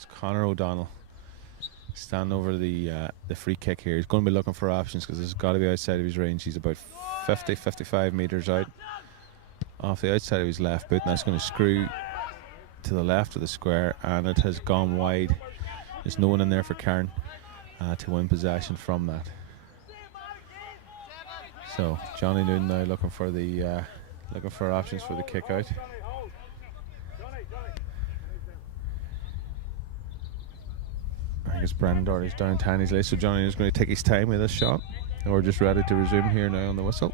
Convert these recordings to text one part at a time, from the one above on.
it's Conor O'Donnell standing over the free kick here. He's going to be looking for options because it's got to be outside of his range. He's about 50-55 metres out off the outside of his left boot, and that's going to screw to the left of the square, and it has gone wide. There's no one in there for Cairn to win possession from that. So Johnny Noon now looking for options for the kick out. I think it's Brendan Doherty's down Tanny's lace, so Johnny is going to take his time with this shot. And we're just ready to resume here now on the whistle.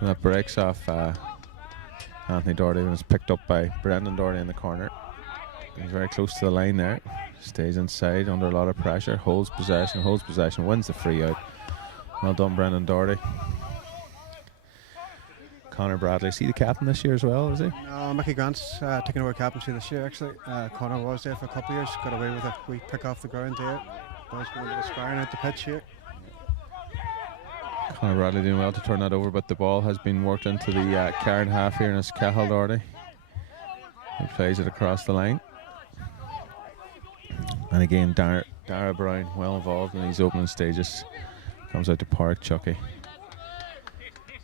So that breaks off Anthony Doherty and is picked up by Brendan Doherty in the corner. He's very close to the line there. Stays inside under a lot of pressure. Holds possession, wins the free out. Well done, Brendan Doherty. Conor Bradley, is he the captain this year as well, is he? No, Mickey Grant's taking over captaincy this year actually. Conor was there for a couple of years, got away with a wee pick off the ground there. Boys going to the sparring out the pitch here. Conor Bradley doing well to turn that over, but the ball has been worked into the Cairn half here, and it's Cathal Doherty who plays it across the line. And again, Dara Brown well involved in these opening stages. Comes out to Park Chucky.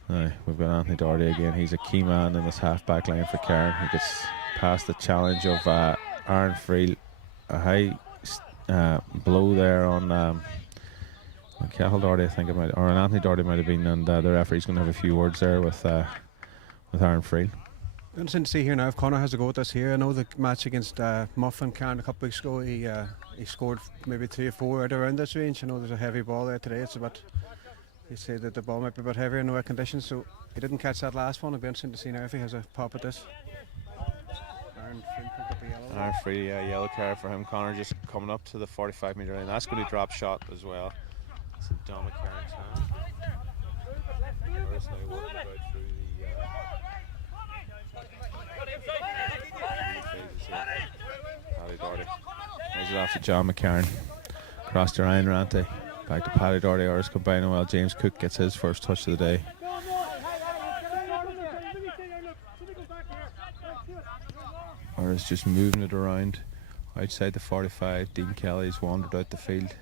Now, we've got Anthony Doherty again. He's a key man in this half-back line for Cairn. He gets past the challenge of Aaron Freel. A high blow there on Cathal Doherty, I think it might, or an Anthony Doherty might have been, and the referee's going to have a few words there with Aaron Freel. Interesting to see here now if Conor has a go at this here. I know the match against Muff and Cairn a couple weeks ago, he scored maybe 3 or 4 out around this range. I know there's a heavy ball there today. It's a bit, you say that the ball might be a bit heavier in the wet conditions, so he didn't catch that last one. It'll be interesting to see now if he has a pop at this. Aaron Freel picked up a yellow. Aaron Freel, yellow card for him. Conor just coming up to the 45-metre line. That's going to drop shot as well. It's a Dominic Cairn's hand. Urris now working about through the Paddy Doherty. There's it off to John McCarran. Across to Ryan Ranty. Back to Paddy Doherty. Urris combining well. James Cook gets his first touch of the day. Urris just moving it around outside the 45. Dean Kelly's wandered out the field,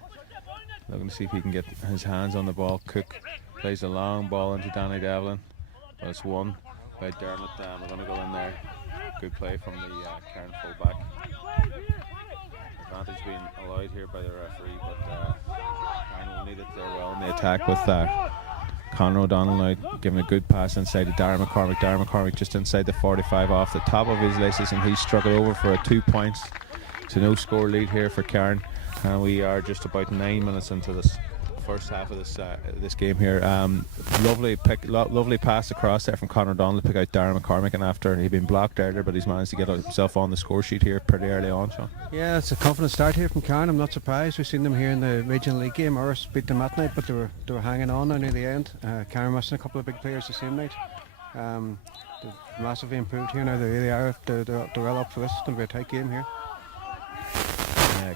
looking to see if he can get his hands on the ball. Cook plays a long ball into Danny Devlin, but it's won by Dermot. We're going to go in there. Good play from the Cairn fullback. Advantage being allowed here by the referee, but Cairn will need it there well in the attack with Conor O'Donnell now giving a good pass inside to Darren McCormick. Darren McCormick just inside the 45 off the top of his laces, and he's struggled over for a 2 points to no score lead here for Cairn. And we are just about 9 minutes into this first half of this game here. Lovely pass across there from Conor O'Donnell to pick out Darren McCormick, and after he'd been blocked earlier, but he's managed to get himself on the score sheet here pretty early on, Sean. Yeah, it's a confident start here from Cairn. I'm not surprised. We've seen them here in the Regional League game. Urris beat them that night, but they were hanging on near the end. Cairn missing a couple of big players the same night. They've massively improved here now. They really are. They're well up for this. It's going to be a tight game here.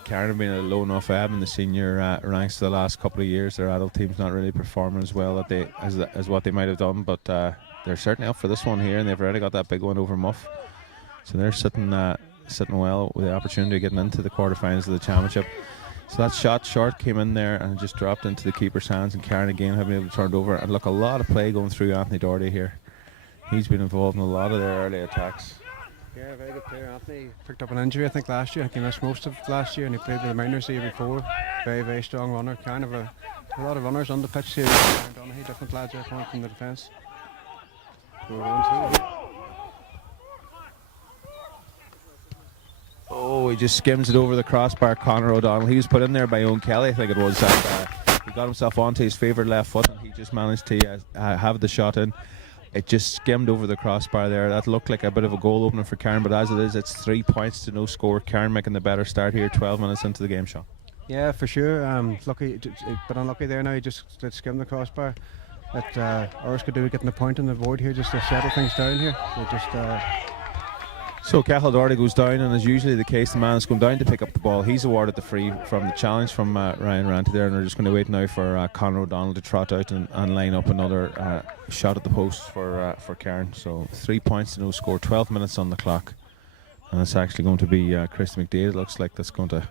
Cairn have been at a low enough ebb in the senior ranks the last couple of years. Their adult team's not really performing as well as what they might have done, but they're certainly up for this one here, and they've already got that big one over Muff. So they're sitting well with the opportunity of getting into the quarterfinals of the championship. So that shot short came in there and just dropped into the keeper's hands, and Cairn again have been able to turn it over. And look, a lot of play going through Anthony Doherty here. He's been involved in a lot of their early attacks. Yeah, very good player. Anthony picked up an injury, I think, last year. I think he missed most of last year, and he played with the minors the year before. Very, very strong runner. Kind of a lot of runners on the pitch here. Carndonagh, different lads are coming from the defence. Oh, he just skims it over the crossbar. Conor O'Donnell. He was put in there by Owen Kelly, I think it was. And, he got himself onto his favoured left foot, and he just managed to have the shot in. It just skimmed over the crossbar there. That looked like a bit of a goal opener for Cairn, but as it is, it's 3 points to no score. Cairn making the better start here, 12 minutes into the game, Sean. Yeah, for sure. Lucky, but unlucky there now. He just did skim the crossbar. That Urris could do getting a point on the board here just to settle things down here. They just So Cathal Doherty goes down, and as usually the case, the man is going down to pick up the ball. He's awarded the free from the challenge from Ryan Ranty there, and we're just going to wait now for Conor O'Donnell to trot out and line up another shot at the post for Cairn. So 3 points to no score, 12 minutes on the clock, and it's actually going to be Christy McDade. It looks like that's going to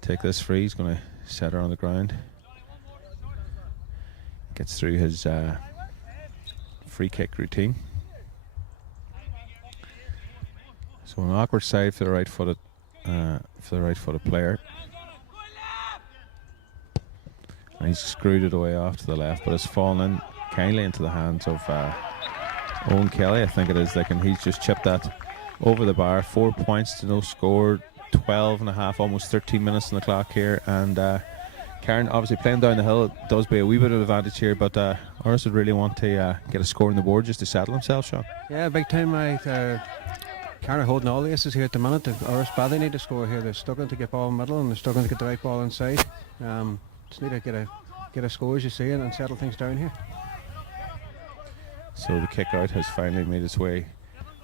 take this free. He's going to set her on the ground. Gets through his free kick routine. So an awkward side for the right-footed player. And he's screwed it away off to the left, but it's fallen in kindly into the hands of Owen Kelly, I think it is. And he's just chipped that over the bar. 4 points to no score, 12 and a half, almost 13 minutes on the clock here. And Karen obviously playing down the hill does be a wee bit of advantage here, but Urris would really want to get a score on the board just to settle himself, Sean. Yeah, big time. Carndonagh holding all the aces here at the minute. Urris badly need to score here. They're struggling to get ball in the middle, and they're struggling to get the right ball inside. Just need to get a score, as you see, and settle things down here. So the kick out has finally made its way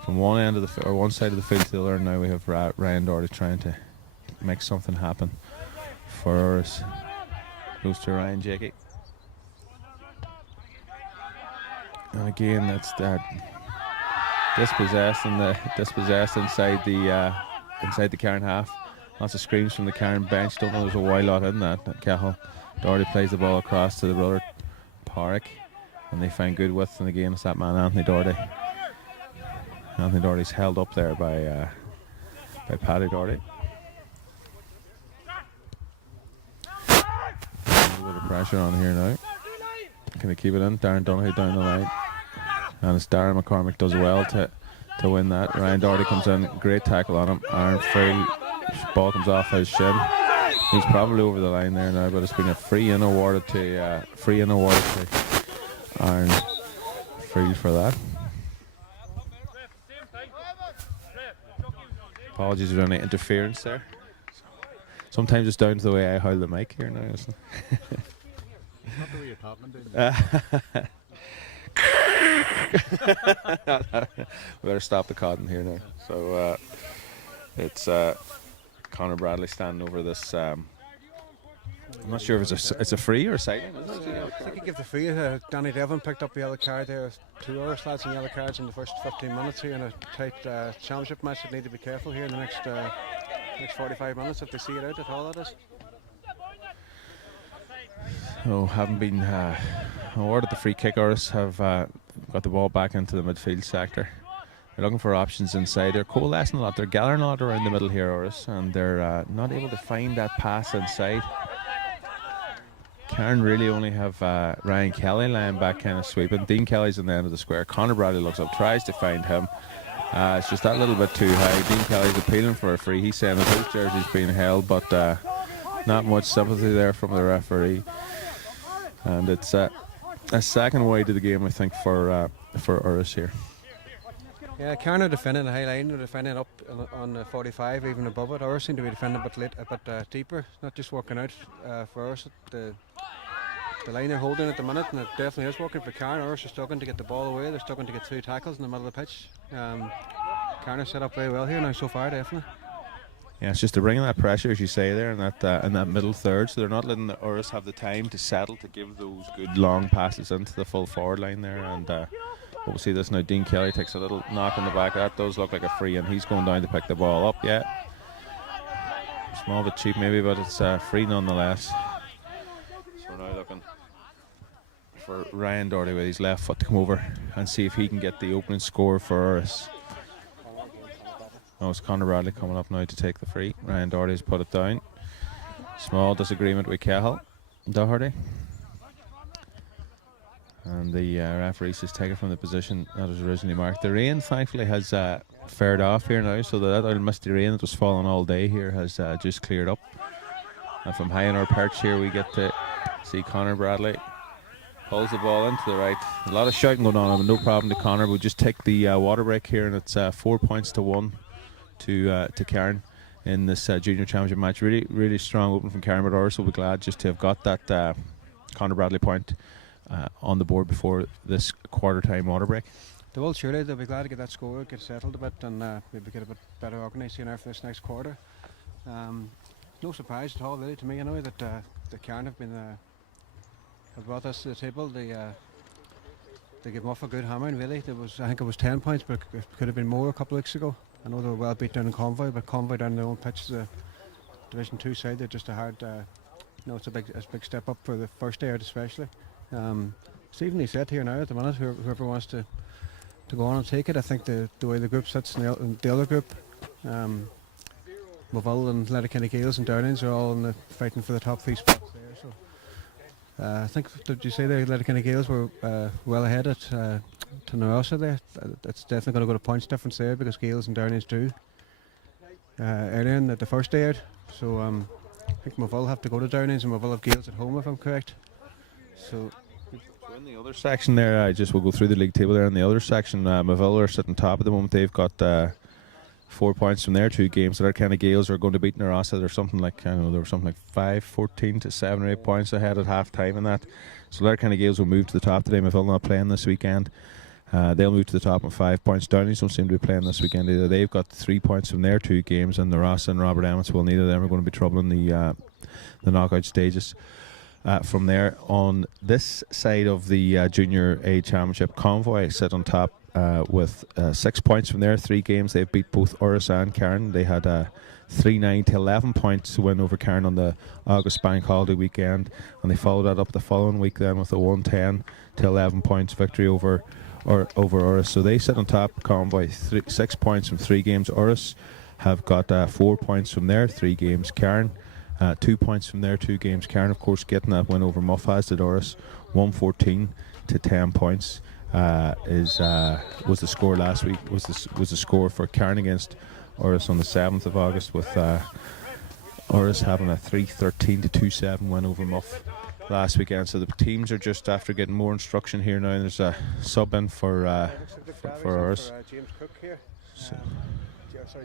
from one end of the one side of the field to the other. And now we have Ryan Doherty trying to make something happen for Urris. Goes to Ryan Jakey. And again, that's that dispossessed inside the Cairn half. Lots of screams from the Cairn bench. Don't know there's a wide lot in that. Cathal Doherty plays the ball across to the brother Porrick, and they find good width in the game. It's that man Anthony Doherty. Anthony Doherty's held up there by Paddy Doherty. A little bit of pressure on here now. Can they keep it in? Darren Donaghy down the line. And it's Darren McCormick does well to win that. Ryan Doherty comes in, great tackle on him. Aaron free, ball comes off his shin. He's probably over the line there now, but it's been a free in awarded to Aaron Field for that. Apologies for any interference there. Sometimes it's down to the way I hold the mic here now, isn't it? Not the way you're talking, dude. We better stop the cotton here now. So it's Conor Bradley standing over this. I'm not sure if it's a free or a sideline. I think he gave the free. Danny Devlin picked up the yellow card there. 2 Urris lads in yellow cards in the first 15 minutes here in a tight championship match. They need to be careful here in the next 45 minutes if they see it out at all. That is. Oh, haven't been awarded the free kick. Urris have got the ball back into the midfield sector. They're looking for options inside. They're coalescing a lot. They're gathering a lot around the middle here, Urris, and they're not able to find that pass inside. Cairn really only have Ryan Kelly lying back kind of sweeping. Dean Kelly's in the end of the square. Conor Bradley looks up, tries to find him. It's just that little bit too high. Dean Kelly's appealing for a free. He's saying that his jersey's being held, but not much sympathy there from the referee. And it's a second way to the game, I think, for Urris here. Yeah, Carndonagh defending the high line. They're defending up on 45, even above it. Urris seem to be defending a bit deeper, not just working out for Urris. The line they're holding at the minute, and it definitely is working for Cairn. Urris are struggling to get the ball away. They're struggling to get 2 tackles in the middle of the pitch. Cairn set up very well here now so far, definitely. Yeah, it's just to bring in that pressure, as you say there, in that middle third. So they're not letting the Urris have the time to settle to give those good long passes into the full forward line there. And we'll see this now. Dean Kelly takes a little knock in the back. That does look like a free, and he's going down to pick the ball up. Yeah, small bit cheap maybe, but it's free nonetheless. So we're now looking for Ryan Doherty with his left foot to come over and see if he can get the opening score for Urris. Oh, it's Conor Bradley coming up now to take the free. Ryan Doherty's put it down. Small disagreement with Cathal Doherty. And the referee says take it from the position that was originally marked. The rain, thankfully, has fared off here now, so that old misty rain that was falling all day here has just cleared up. And from high in our perch here, we get to see Conor Bradley pulls the ball into the right. A lot of shouting going on, but no problem to Conor. We'll just take the water break here, and it's 4 points to 1 to Cairn in this junior championship match. Really, really strong opening from Cairn, but Urris will be glad just to have got that Conor Bradley point on the board before this quarter time water break. They will surely. They'll be glad to get that score, get settled a bit, and maybe get a bit better organised here now for this next quarter. No surprise at all, really, to me, anyway, that the Cairn have brought us to the table. They gave Muff a good hammering, really. I think it was 10 points, but it could have been more a couple of weeks ago. I know they were well beat down in Convoy, but Convoy down their own pitch, the Division 2 side, they're just a hard. It's a big step up for the first day out, especially. Stephen, he said here now at the minute, whoever wants to go on and take it. I think the way the group sits in the other group, Moville and Letterkenny Gales and Downings are all fighting for the top 3 spots there. So I think, did you say the Letterkenny Gales were well ahead at Narasa there? It's definitely going to go to points difference there because Gales and Downings drew earlier in the first day out. So I think Moville have to go to Downings and Moville have Gales at home, if I'm correct. So in the other section there, we'll go through the league table there. In the other section, Moville are sitting top at the moment. They've got 4 points from their 2 games. Their kind of Gales are going to beat Narasa. There's something like, there were something like 14 to 7 or 8 points ahead at half time in that. So their kind of Gales will move to the top today. Moville not playing this weekend. They'll move to the top on 5 points. Downings don't seem to be playing this weekend either. They've got 3 points from their 2 games, and Narasa and Robert Emmons, well, neither of them are going to be troubling the knockout stages. From there, on this side of the Junior A Championship, Convoy sit on top with 6 points from their 3 games. They've beat both Urris and Cairn. They had 3-9 to 11 points to win over Cairn on the August bank holiday weekend, and they followed that up the following week then with a 110 to 11 points victory over Urris. So they sit on top. Convoy 6 points from 3 games. Urris have got 4 points from their 3 games. Cairn 2 points from their 2 games. Cairn, of course, getting that win over Muff, as did Urris. 114 to 10 points was the score last week. Was the score for Cairn against Urris on the 7th of August, with Urris having a 313 to 27 win over Muff last weekend. So the teams are just after getting more instruction here now. And there's a sub in for Urris. James Cook here.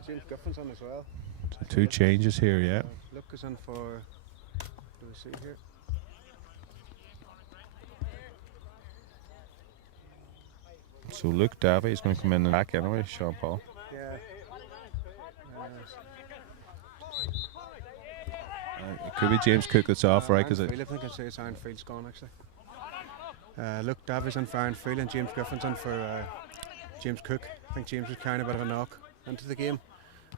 James Giffin's on as well. So 2 changes here, yeah. Luke is in for. Do we see here? So Luke Davey is going to come in and back anyway, Sean Paul. Yeah. It could be James Cook that's off, right? Because I think I say it's Aaron Field's gone actually. Luke Davies in for Aaron Field and James Griffin's in for James Cook. I think James was carrying a bit of a knock into the game,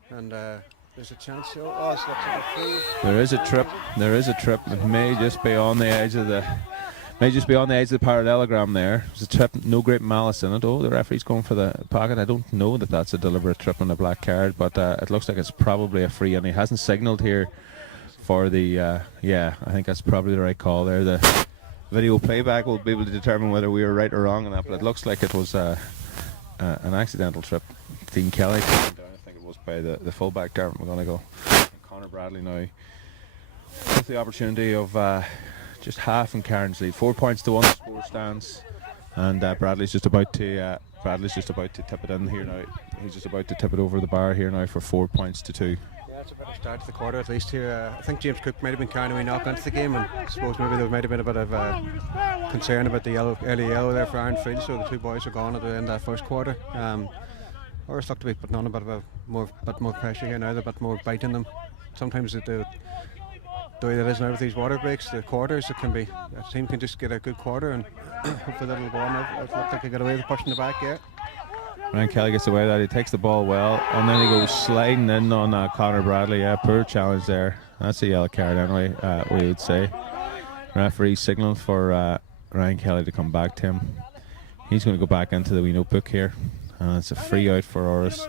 and there's a chance. There is a trip. It may just be on the edge of the. Parallelogram there. There's a trip, no great malice in it. Oh, the referee's going for the pocket. I don't know that that's a deliberate trip on a black card, but it looks like it's probably a free, and he hasn't signalled here for the. I think that's probably the right call there. The video playback will be able to determine whether we were right or wrong on that, but it looks like it was an accidental trip. Dean Kelly, I think it was by the fullback there. We're going to go. Connor Bradley now with the opportunity of. Just half in Cairn's lead, 4 points to 1 score stands, and Bradley's just about to tip it in here now. He's just about to tip it over the bar here now for 4 points to 2. Yeah, it's a better start to the quarter at least here. I think James Cook might have been carrying a knock into the game, and I suppose maybe there might have been a bit of concern about the early yellow there for Aaron Field, so the 2 boys are gone at the end of that first quarter. Urris look to be putting on a bit more pressure here now, a bit more bite in them. Sometimes the way that is now with these water breaks, the quarters, a team can just get a good quarter and hopefully that'll go on. It looks like they got away with pushing the back, yeah. Ryan Kelly gets away with that. He takes the ball well, and then he goes sliding in on Connor Bradley. Yeah, poor challenge there. That's a yellow card anyway, we would say. Referee signalling for Ryan Kelly to come back to him. He's going to go back into the wee notebook here, and it's a free out for Urris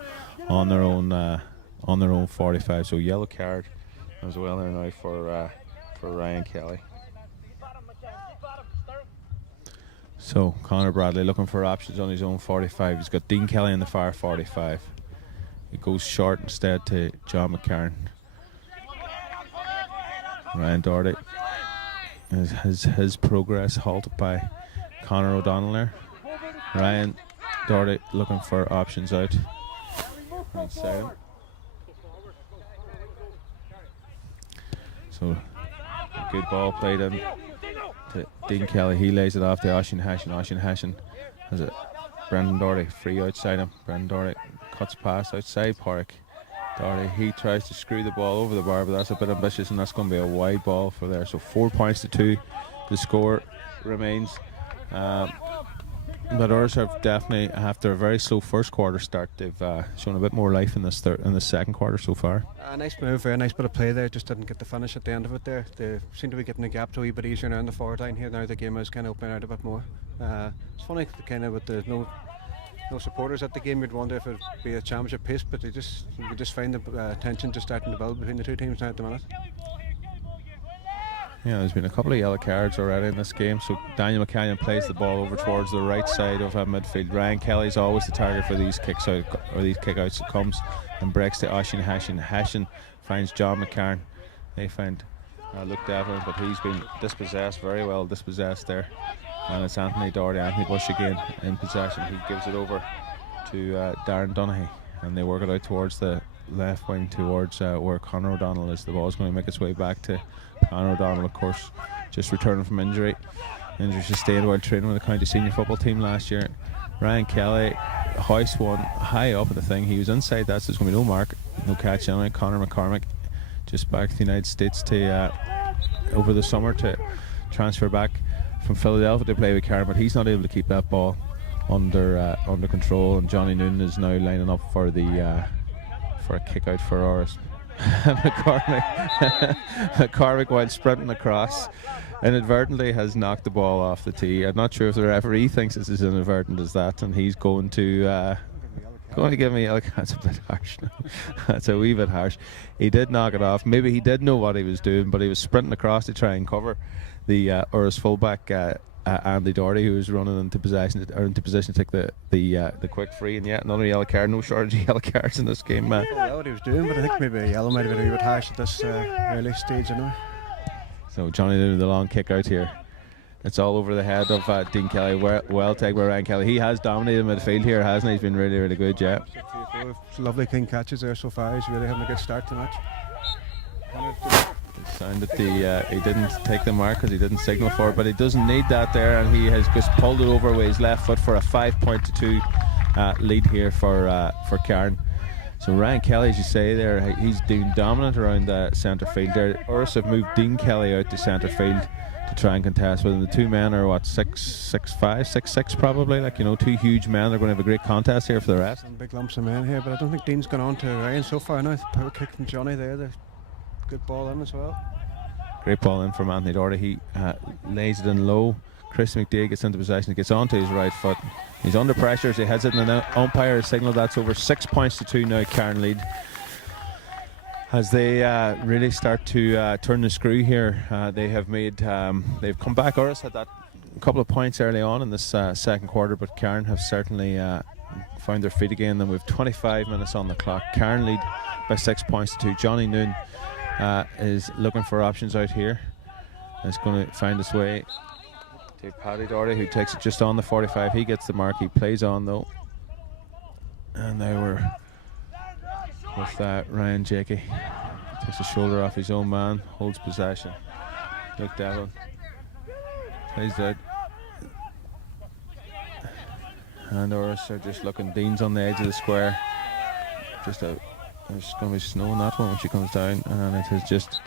on their own 45. So yellow card as well there now for Ryan Kelly. So Connor Bradley looking for options on his own 45. He's got Dean Kelly in the far 45. He goes short instead to John McCarran. Ryan Doherty. His progress halted by Conor O'Donnell there. Ryan Doherty looking for options out. Inside him. So good ball played in to Dean Kelly. He lays it off to Oisín Hession. Oisín Hession has a Brendan Doherty free outside him. Brendan Doherty cuts past outside Porrick. Doherty, he tries to screw the ball over the bar, but that's a bit ambitious, and that's going to be a wide ball for there. So 4 points to 2. The score remains. But Urris have definitely, after a very slow first quarter start, they've shown a bit more life in this second quarter so far. Nice move, very nice bit of play there. Just didn't get the finish at the end of it there. They seem to be getting the gap a wee bit easier now in the forward line here. Now the game is kind of opening out a bit more. It's funny, kind of with the no supporters at the game, you'd wonder if it'd be a championship pace, but you just find the tension just starting to build between the two teams now at the minute. Yeah, there's been a couple of yellow cards already in this game. So Daniel McCallion plays the ball over towards the right side of midfield. Ryan Kelly's always the target for these kicks out or these kickouts. It comes and breaks to Oisín Hession. Hession finds John McCarn. They find Luke Devlin, but he's been dispossessed, very well dispossessed there. And it's Anthony Doherty, Anthony Bush again in possession. He gives it over to Darren Donaghy, and they work it out towards the left wing towards where Conor O'Donnell is. The ball's going to make its way back to Conor O'Donnell, of course, just returning from injury sustained while training with the county senior football team last year. Ryan Kelly hoist one high up at the thing. He was inside that, so there's going to be no mark, no catch anyway. Conor McCormick just back to the United States to over the summer to transfer back from Philadelphia to play with Carn, but he's not able to keep that ball under control, and Johnny Noonan is now lining up for a kick out for Urris. McCormick, while sprinting across, inadvertently has knocked the ball off the tee. I'm not sure if the referee thinks it's as inadvertent as that, and he's going to give me a yellow card. That's a bit harsh. That's a wee bit harsh. He did knock it off. Maybe he did know what he was doing, but he was sprinting across to try and cover the Urris fullback Andy Doherty, who was running into position to take the quick free. And yet another yellow card. No shortage of yellow cards in this game, man. I don't know what he was doing, but I think maybe a yellow might have been a wee bit harsh at this early stage anyway. So Johnny doing the long kick out here. It's all over the head of Dean Kelly. Well taken by Ryan Kelly. He has dominated midfield here, hasn't he? He's been really, really good, yeah. Lovely clean catches there so far. He's really having a good start to the match. Sounded he didn't take the mark because he didn't signal for it, but he doesn't need that there, and he has just pulled it over with his left foot for a 5-2 lead here for Carn. So Ryan Kelly, as you say there, he's doing dominant around the centre field there. Urris have moved Dean Kelly out to centre field to try and contest with him. The two men are 6'5", 6'6" probably, two huge men. They're going to have a great contest here for the rest. Some big lumps of men here, but I don't think Dean's gone on to Ryan so far now. Power kick from Johnny there, the good ball in as well. Great ball in from Anthony Doherty. He lays it in low. Chris McDade gets into possession. He gets onto his right foot. He's under pressure as he heads it, and the umpire has signalled that's over. 6 points to 2 now. Carn lead as they really start to turn the screw here. They have made. They've come back. Urris had that couple of points early on in this second quarter, but Carn have certainly found their feet again. And with 25 minutes on the clock, Carn lead by 6 points to 2. Johnny Noon is looking for options out here. It's going to find its way to Paddy Doherty, who takes it just on the 45. He gets the mark. He plays on though, and now we're with Ryan Jakey. Takes a shoulder off his own man, holds possession. Luke Devlin plays out, and Urris are just looking. Dean's on the edge of the square. There's going to be snow on that one when she comes down, and it has just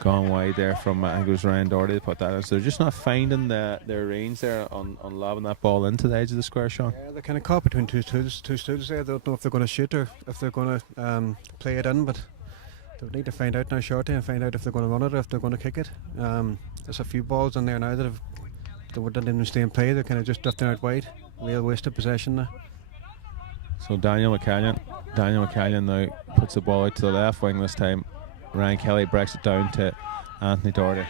gone wide there from I think it was Ryan Doherty to put that in. So they're just not finding their range there on lobbing that ball into the edge of the square, Sean. Yeah, they're kind of caught between two stools there. They don't know if they're going to shoot or if they're going to play it in, but they'll need to find out now shortly and find out if they're going to run it or if they're going to kick it. There's a few balls in there now that didn't even stay in play. They're kind of just drifting out wide. Real waste of possession now. So Daniel McCallion now puts the ball out to the left wing this time. Ryan Kelly breaks it down to Anthony Doherty,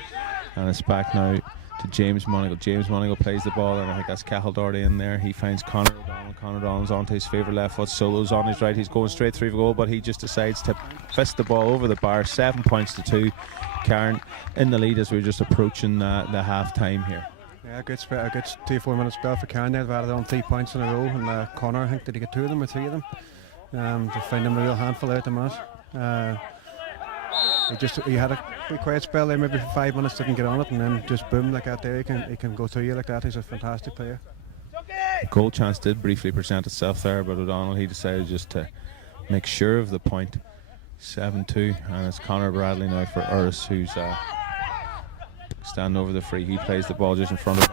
and it's back now to James Monagle. James Monagle plays the ball, and I think that's Cathal Doherty in there. He finds Conor O'Donnell. Conor O'Donnell's onto his favourite left foot. Solo's on his right. He's going straight through the goal, but he just decides to fist the ball over the bar. 7 points to 2. Carn in the lead as we're just approaching the half time here. Yeah, a good 2-4 minute spell for Carn there. They've added on 3 points in a row, and Conor, I think, did he get 2 of them or 3 of them? To find him a real handful out of the match. He had a pretty quiet spell there, maybe for 5 minutes, didn't get on it, and then just boom like that there. He can go through you like that. He's a fantastic player. goal chance did briefly present itself there, but O'Donnell, he decided just to make sure of the point. 7-2, and it's Conor Bradley now for Urris, who's standing over the free. He plays the ball just in front of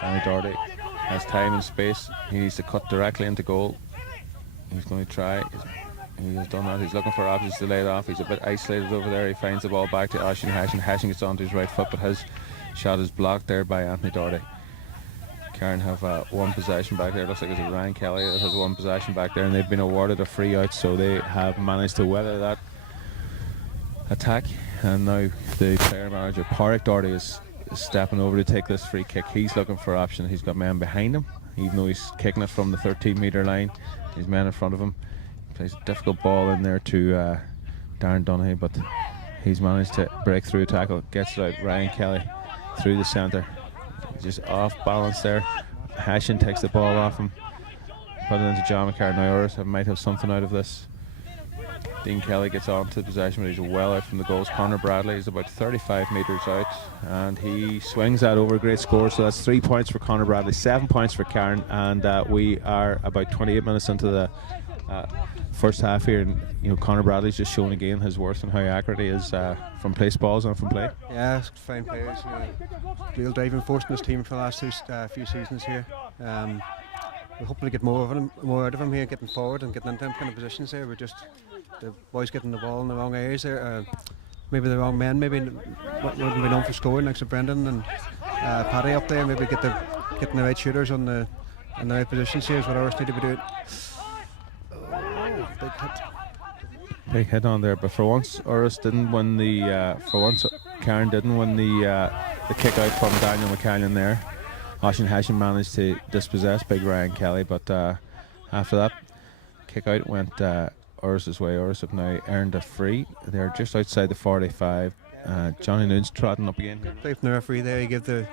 Danny Doherty. Has time and space. He needs to cut directly into goal. He's going to try. He has done that. He's looking for options to lay it off. He's a bit isolated over there. He finds the ball back to Oisín Hession. Hession gets onto his right foot, but his shot is blocked there by Anthony Doherty. Cairn have one possession back there. Looks like it's Ryan Kelly that has one possession back there, and they've been awarded a free out, so they have managed to weather that attack. And now the player manager Pádraig Doherty is stepping over to take this free kick. He's looking for option. He's got men behind him, even though he's kicking it from the 13-metre line. There's men in front of him. He plays a difficult ball in there to Darren Donaghy, but he's managed to break through a tackle. Gets it out. Ryan Kelly through the centre. Just off balance there. Hession takes the ball off him, put it into John McCarthy. Now Urris might have something out of this. Dean Kelly gets on to the possession, but he's well out from the goals. Conor Bradley is about 35 metres out, and he swings that over. Great score. So that's 3 points for Conor Bradley, 7 points for Cairn, and we are about 28 minutes into the first half here, and Conor Bradley's just shown again his worth and how accurate he is from place balls and from play. Yeah, fine players. Real driving force in this team for the last few seasons here. We'll hopefully get more out of him here, getting forward and getting into them kind of positions there. We're just the boys getting the ball in the wrong areas there. Maybe the wrong men. Maybe wouldn't be known for scoring, like Brendan and Paddy up there. Maybe getting the right shooters on the right positions here is what ours need to be doing. Big hit. Big hit on there, but for once Urris didn't win the. For once Cairn didn't win the kick out from Daniel McCallion there. Oisín Hession managed to dispossess big Ryan Kelly, but after that kick out went Urris's way. Urris have now earned a free. They're just outside the 45. Johnny Noon's trotting up again. Play from the referee there. He gave the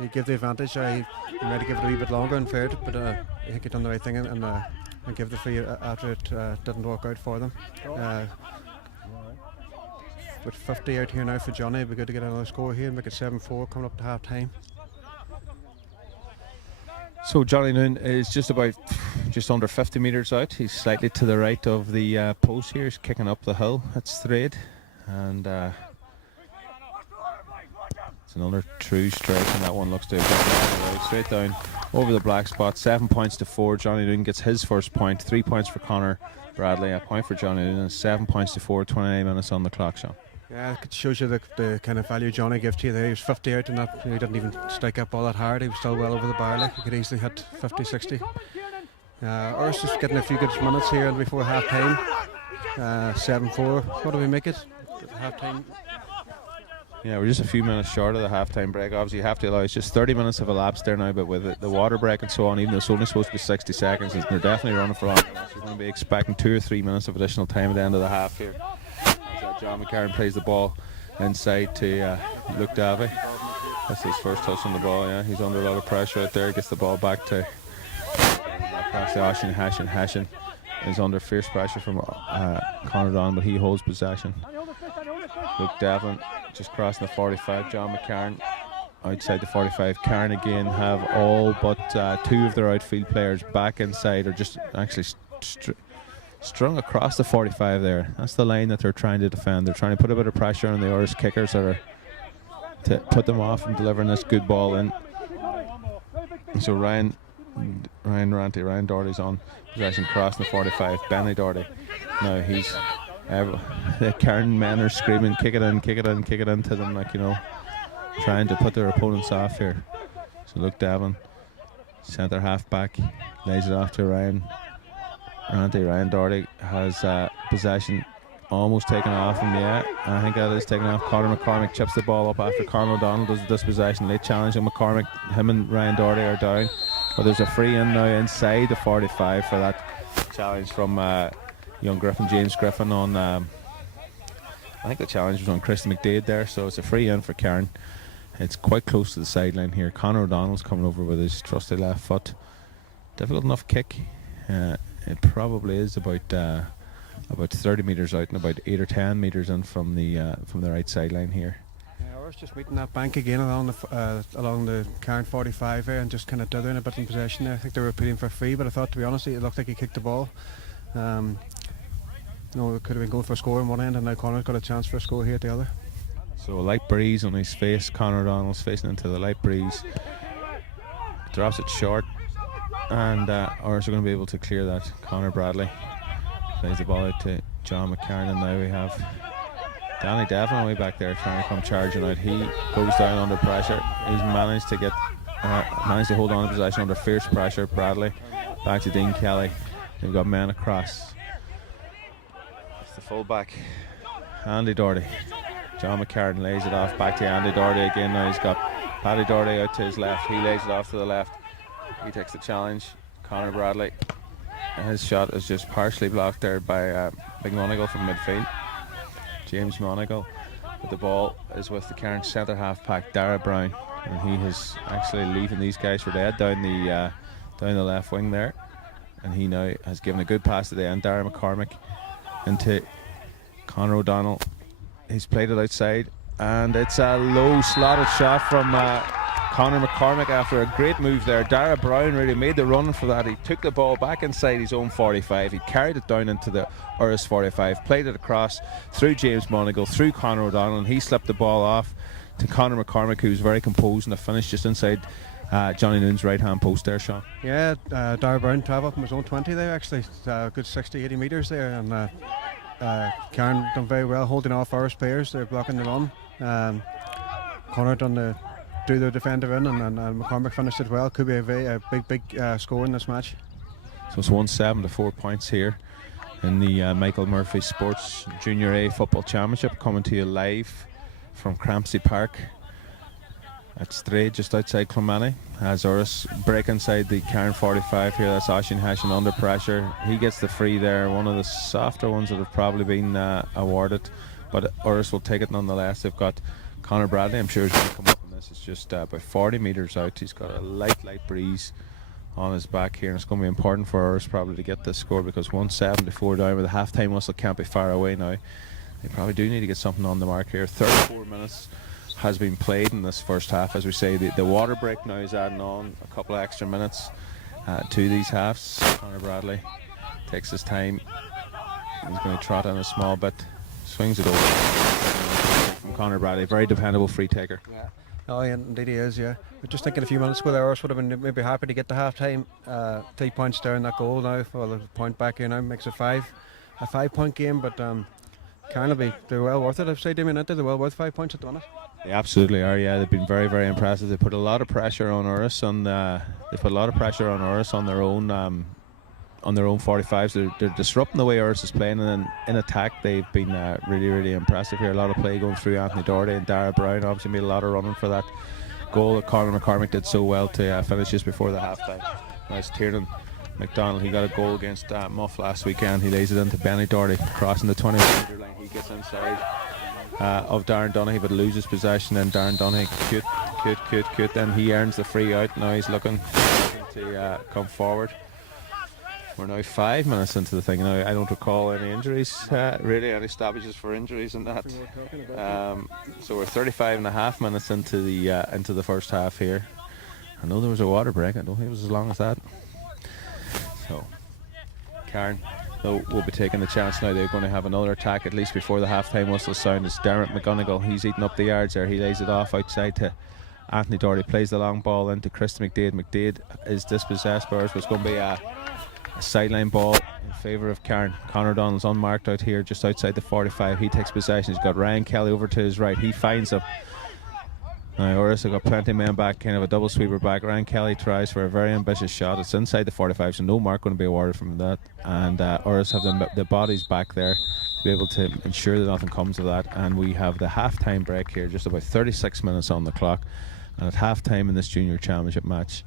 advantage. He might have given it a wee bit longer and fair, but I think he done the right thing and give the free after it didn't work out for them. With 50 out here now for Johnny, it'd be good to get another score here and make it 7-4 coming up to half time. So Johnny Noon is just under 50 metres out. He's slightly to the right of the post here. He's kicking up the hill. It's Thread, and it's another true strike, and that one looks to have gone straight down over the black spot. 7 points to 4. Johnny Noon gets his first point. 3 points for Conor Bradley, a point for Johnny Noon, and 7 points to 4. 29 minutes on the clock, Sean. Yeah, it shows you the kind of value Johnny gives to you there. He was 50 out and that he didn't even strike up all that hard. He was still well over the bar. Like he could easily hit 50, 60. Urris is getting a few good minutes here before half time. 7-4. What do we make it at half time? Yeah, we're just a few minutes short of the half-time break. Obviously, you have to allow. It's just 30 minutes have elapsed there now, but with the water break and so on, even though it's only supposed to be 60 seconds, they're definitely running for long. So we're going to be expecting 2 or 3 minutes of additional time at the end of the half here. As John McCarron plays the ball inside to Luke Davey. That's his first touch on the ball. Yeah, he's under a lot of pressure out there. Gets the ball back to Oisín Hession. Hession is under fierce pressure from Carndonagh, but he holds possession. Luke Devlin just crossing the 45. John McCarron outside the 45. Cairn again have all but 2 of their outfield players back inside, or just actually strung across the 45 there. That's the line that they're trying to defend. They're trying to put a bit of pressure on the Urris kickers that are to put them off from delivering this good ball in. So Ryan Doherty's on possession, crossing the 45. Benny Doherty. Now he's the Cairn men are screaming, kick it in to them, like, trying to put their opponents off here. So Luke Devlin, centre half back, lays it off to Ryan Doherty has possession almost taken off him. Yeah, I think that is taken off. Conor McCormick chips the ball up after Conor O'Donnell does the dispossession. Late challenge on McCormick. Him and Ryan Doherty are down, but there's a free in now inside the 45 for that challenge from young James Griffin on I think the challenge was on Christy McDade there, so it's a free in for Cairn. It's quite close to the sideline here. Conor O'Donnell's coming over with his trusty left foot. Difficult enough kick. It probably is about 30 metres out and about 8 or 10 metres in from the right sideline here. Yeah, Urris just meeting that bank again along the Carn 45 there and just kind of dithering a bit in possession there. I think they were appealing for free, but I thought, to be honest, it looked like he kicked the ball. It could have been going for a score on one end, and now Connor's got a chance for a score here at the other. So a light breeze on his face. Conor O'Donnell's facing into the light breeze. Drops it short, and Urris are going to be able to clear that. Conor Bradley plays the ball out to John McCarron, and now we have Danny Devlin way back there trying to come charging out. He goes down under pressure. He's managed to to hold on to possession under fierce pressure. Bradley back to Dean Kelly. They've got men across. It's the fullback, Andy Doherty. John McCarron lays it off back to Andy Doherty again. Now he's got Paddy Doherty out to his left. He lays it off to the left. He takes the challenge. Conor Bradley. And his shot is just partially blocked there by Big Monagle from midfield. James Monagle. But the ball is with the Cairn centre half pack, Dara Brown. And he is actually leaving these guys for dead down the left wing there. And he now has given a good pass to the end. Dara McCormick into Conor O'Donnell. He's played it outside, and it's a low slotted shot from Conor McCormick after a great move there. Dara Brown really made the run for that. He took the ball back inside his own 45. He carried it down into the Urris 45, played it across through James Monagle, through Conor O'Donnell, and he slipped the ball off to Conor McCormick, who was very composed, and the finish just inside Johnny Noon's right hand post there, Sean. Yeah, Dara Brown travelled from his own 20 there, actually. A good 60-80 metres there, and Karen done very well holding off Urris players. They're blocking the run. Conor done do the defender in, and McCormick finished it well. Could be a big score in this match. So it's 1-7 to 4 points here in the Michael Murphy Sports Junior A Football Championship, coming to you live from Crampsey Park at Stray, just outside Clonmany, as Urris break inside the Cairn 45 here. That's Oisin Hession under pressure. He gets the free there, one of the softer ones that have probably been awarded, but Urris will take it nonetheless. They've got Conor Bradley, I'm sure he's going to come up on this. It's just about 40 metres out. He's got a light breeze on his back here, and it's going to be important for Urris probably to get this score, because 1-7 to 4 down with the half-time whistle can't be far away now. They probably do need to get something on the mark here. 34 minutes has been played in this first half. As we say, the water break now is adding on a couple of extra minutes to these halves. Conor Bradley takes his time. He's going to trot in a small bit, swings it over from Conor Bradley. Very dependable free taker. Yeah. Oh, yeah, indeed he is, yeah. But just thinking a few minutes ago, the Urris would have been maybe happy to get the half time. 3 points down that goal now, for the point back here now makes it a 5-point game, but they're well worth it. I've said, Damien, they're well worth 5 points at the minute. They absolutely are, yeah. They've been very, very impressive. They put a lot of pressure on Urris, and they put a lot of pressure on Urris on their own 45s. They're disrupting the way Urris is playing, and then in attack they've been really, really impressive here. A lot of play going through Anthony Doherty, and Dara Brown obviously made a lot of running for that goal that Conor McCormick did so well to finish just before the half time. Nice Tiernan McDonald, he got a goal against Muff last weekend. He lays it into Benny Doherty, crossing the 20-metre line. He gets inside of Darren Donaghy, but loses possession. Then Darren Donaghy cute. Then he earns the free out. Now he's looking to come forward. We're now 5 minutes into the thing now. I don't recall any injuries, really, any stoppages for injuries in that. So we're 35 and a half minutes into the first half here. I know there was a water break. I don't think it was as long as that. So Cairn will be taking the chance now. They're going to have another attack at least before the half-time whistle sound. It's Dermot McGonigal. He's eating up the yards there. He lays it off outside to Anthony Doherty. Plays the long ball into Christy McDade. McDade is dispossessed by Urris, but it's going to be a sideline ball in favour of Cairn. Conor O'Donnell's unmarked out here just outside the 45. He takes possession. He's got Ryan Kelly over to his right. He finds him. Now Urris have got plenty of men back, kind of a double sweeper back. Ryan Kelly tries for a very ambitious shot. It's inside the 45, so no mark going to be awarded from that. And Urris have the bodies back there to be able to ensure that nothing comes of that. And we have the half-time break here, just about 36 minutes on the clock. And at half-time in this junior championship match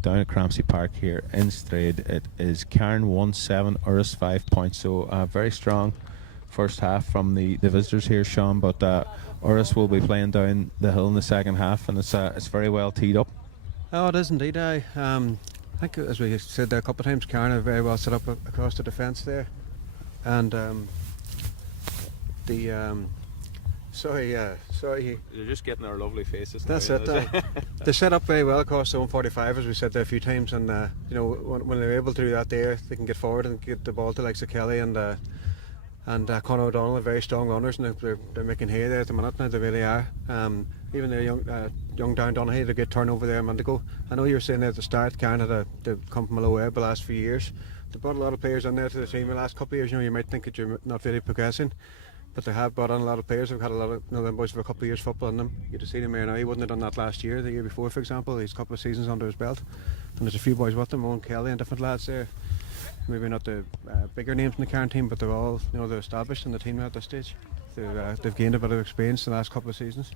down at Crampsey Park here in Strayed, it is Cairn 1-7, Urris 5 points. So a very strong first half from the visitors here, Sean, but Urris will be playing down the hill in the second half, and it's very well teed up. Oh, it is indeed. I think, as we said there a couple of times, Cairn are very well set up across the defence there, and the sorry. They're just getting our lovely faces. That's now, it. They set up very well across the 145, as we said there a few times, and when they're able to do that there, they can get forward and get the ball to like Kelly and Conor O'Donnell are very strong runners, and they're making hay there at the minute now. They really are. Even the young Darren Donaghy, they get turnover there a minute ago. I know you were saying at the start, Carndonagh they've come from a low ebb the last few years. They brought a lot of players in there to the team the last couple of years. You might think that you're not really progressing, but they have brought on a lot of players. They've had a lot of them boys for a couple of years football in them. You'd have seen him here now. He wouldn't have done that last year, the year before, for example. He's a couple of seasons under his belt, and there's a few boys with him, Owen Kelly and different lads there. Maybe not the bigger names in the current team, but they're all they're established in the team now at this stage. They've gained a bit of experience in the last couple of seasons.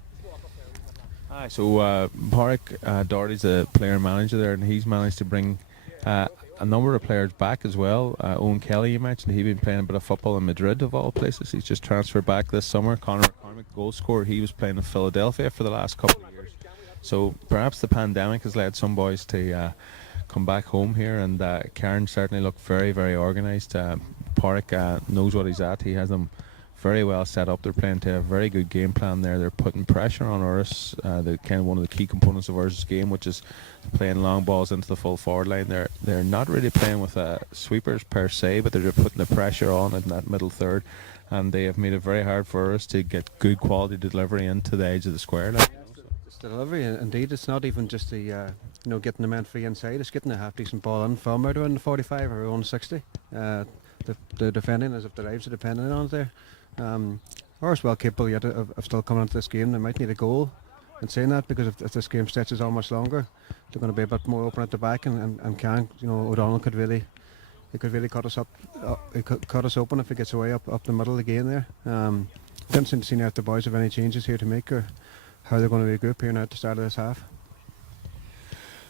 Aye, so Pádraig Doherty's the player manager there, and he's managed to bring a number of players back as well. Owen Kelly, you mentioned, he'd been playing a bit of football in Madrid of all places. He's just transferred back this summer. Conor McCormick, goal scorer, he was playing in Philadelphia for the last couple of years. So perhaps the pandemic has led some boys to come back home here, and Karen certainly looked very, very organised. Pádraig knows what he's at. He has them very well set up. They're playing to a very good game plan there. They're putting pressure on Urris, the kind of one of the key components of Urris' game, which is playing long balls into the full forward line. They're not really playing with sweepers per se, but they're just putting the pressure on in that middle third, and they have made it very hard for Urris to get good quality delivery into the edge of the square line. It's the delivery, indeed. It's not even just the getting the men free inside. It's getting a half decent ball in from out around the 45 or around 60. The defending as if their lives are depending on it there. Urris well capable yet of still coming into this game. They might need a goal in saying that, because if this game stretches on much longer, they're going to be a bit more open at the back, and can O'Donnell could really cut us up, cut us open if he gets away up the middle again there. Interesting to see now if the boys have any changes here to make, or how they're going to regroup here now at the start of this half.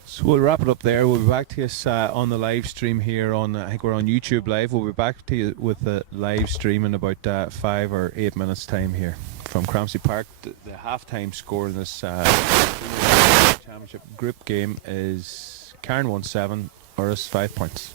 So we'll wrap it up there. We'll be back to you on the live stream here on, I think we're on YouTube Live. We'll be back to you with the live stream in about 5 or 8 minutes time here from Crampsey Park. The half-time score in this championship group game is Cairn 1-7, Urris 5 points.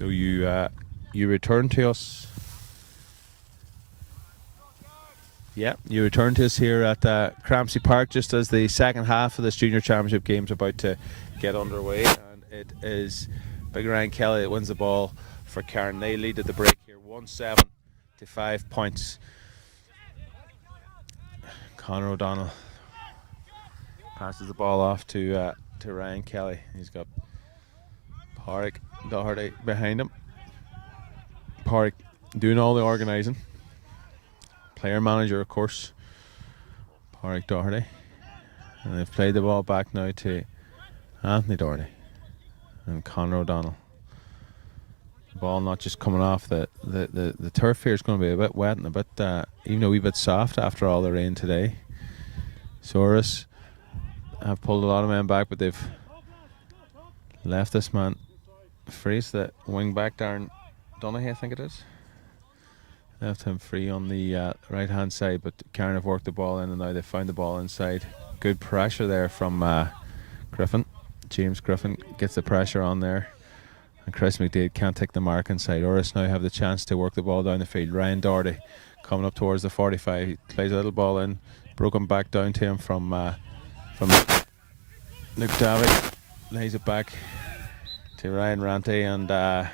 So you return to us. Yeah, you return to us here at Crampsey Park just as the second half of this junior championship game is about to get underway, and it is Big Ryan Kelly that wins the ball for Cairn. They lead at the break here, 1-7 to 5 points. Conor O'Donnell passes the ball off to Ryan Kelly. He's got Pádraig Doherty behind him. Pádraig doing all the organising. Player manager, of course, Pádraig Doherty. And they've played the ball back now to Anthony Doherty and Conor O'Donnell. The ball not just coming off the turf here is going to be a bit wet and a bit even a wee bit soft after all the rain today. So Urris have pulled a lot of men back, but they've left this man free. It's the wing back, Darren Donaghy, I think it is. Left him free on the right hand side, but Cairn have worked the ball in, and now they've found the ball inside. Good pressure there from Griffin. James Griffin gets the pressure on there, and Chris McDade can't take the mark inside. Urris now have the chance to work the ball down the field. Ryan Doherty coming up towards the 45. He plays a little ball in, broken back down to him from Luke Davey. Lays it back to Ryan Ranty, and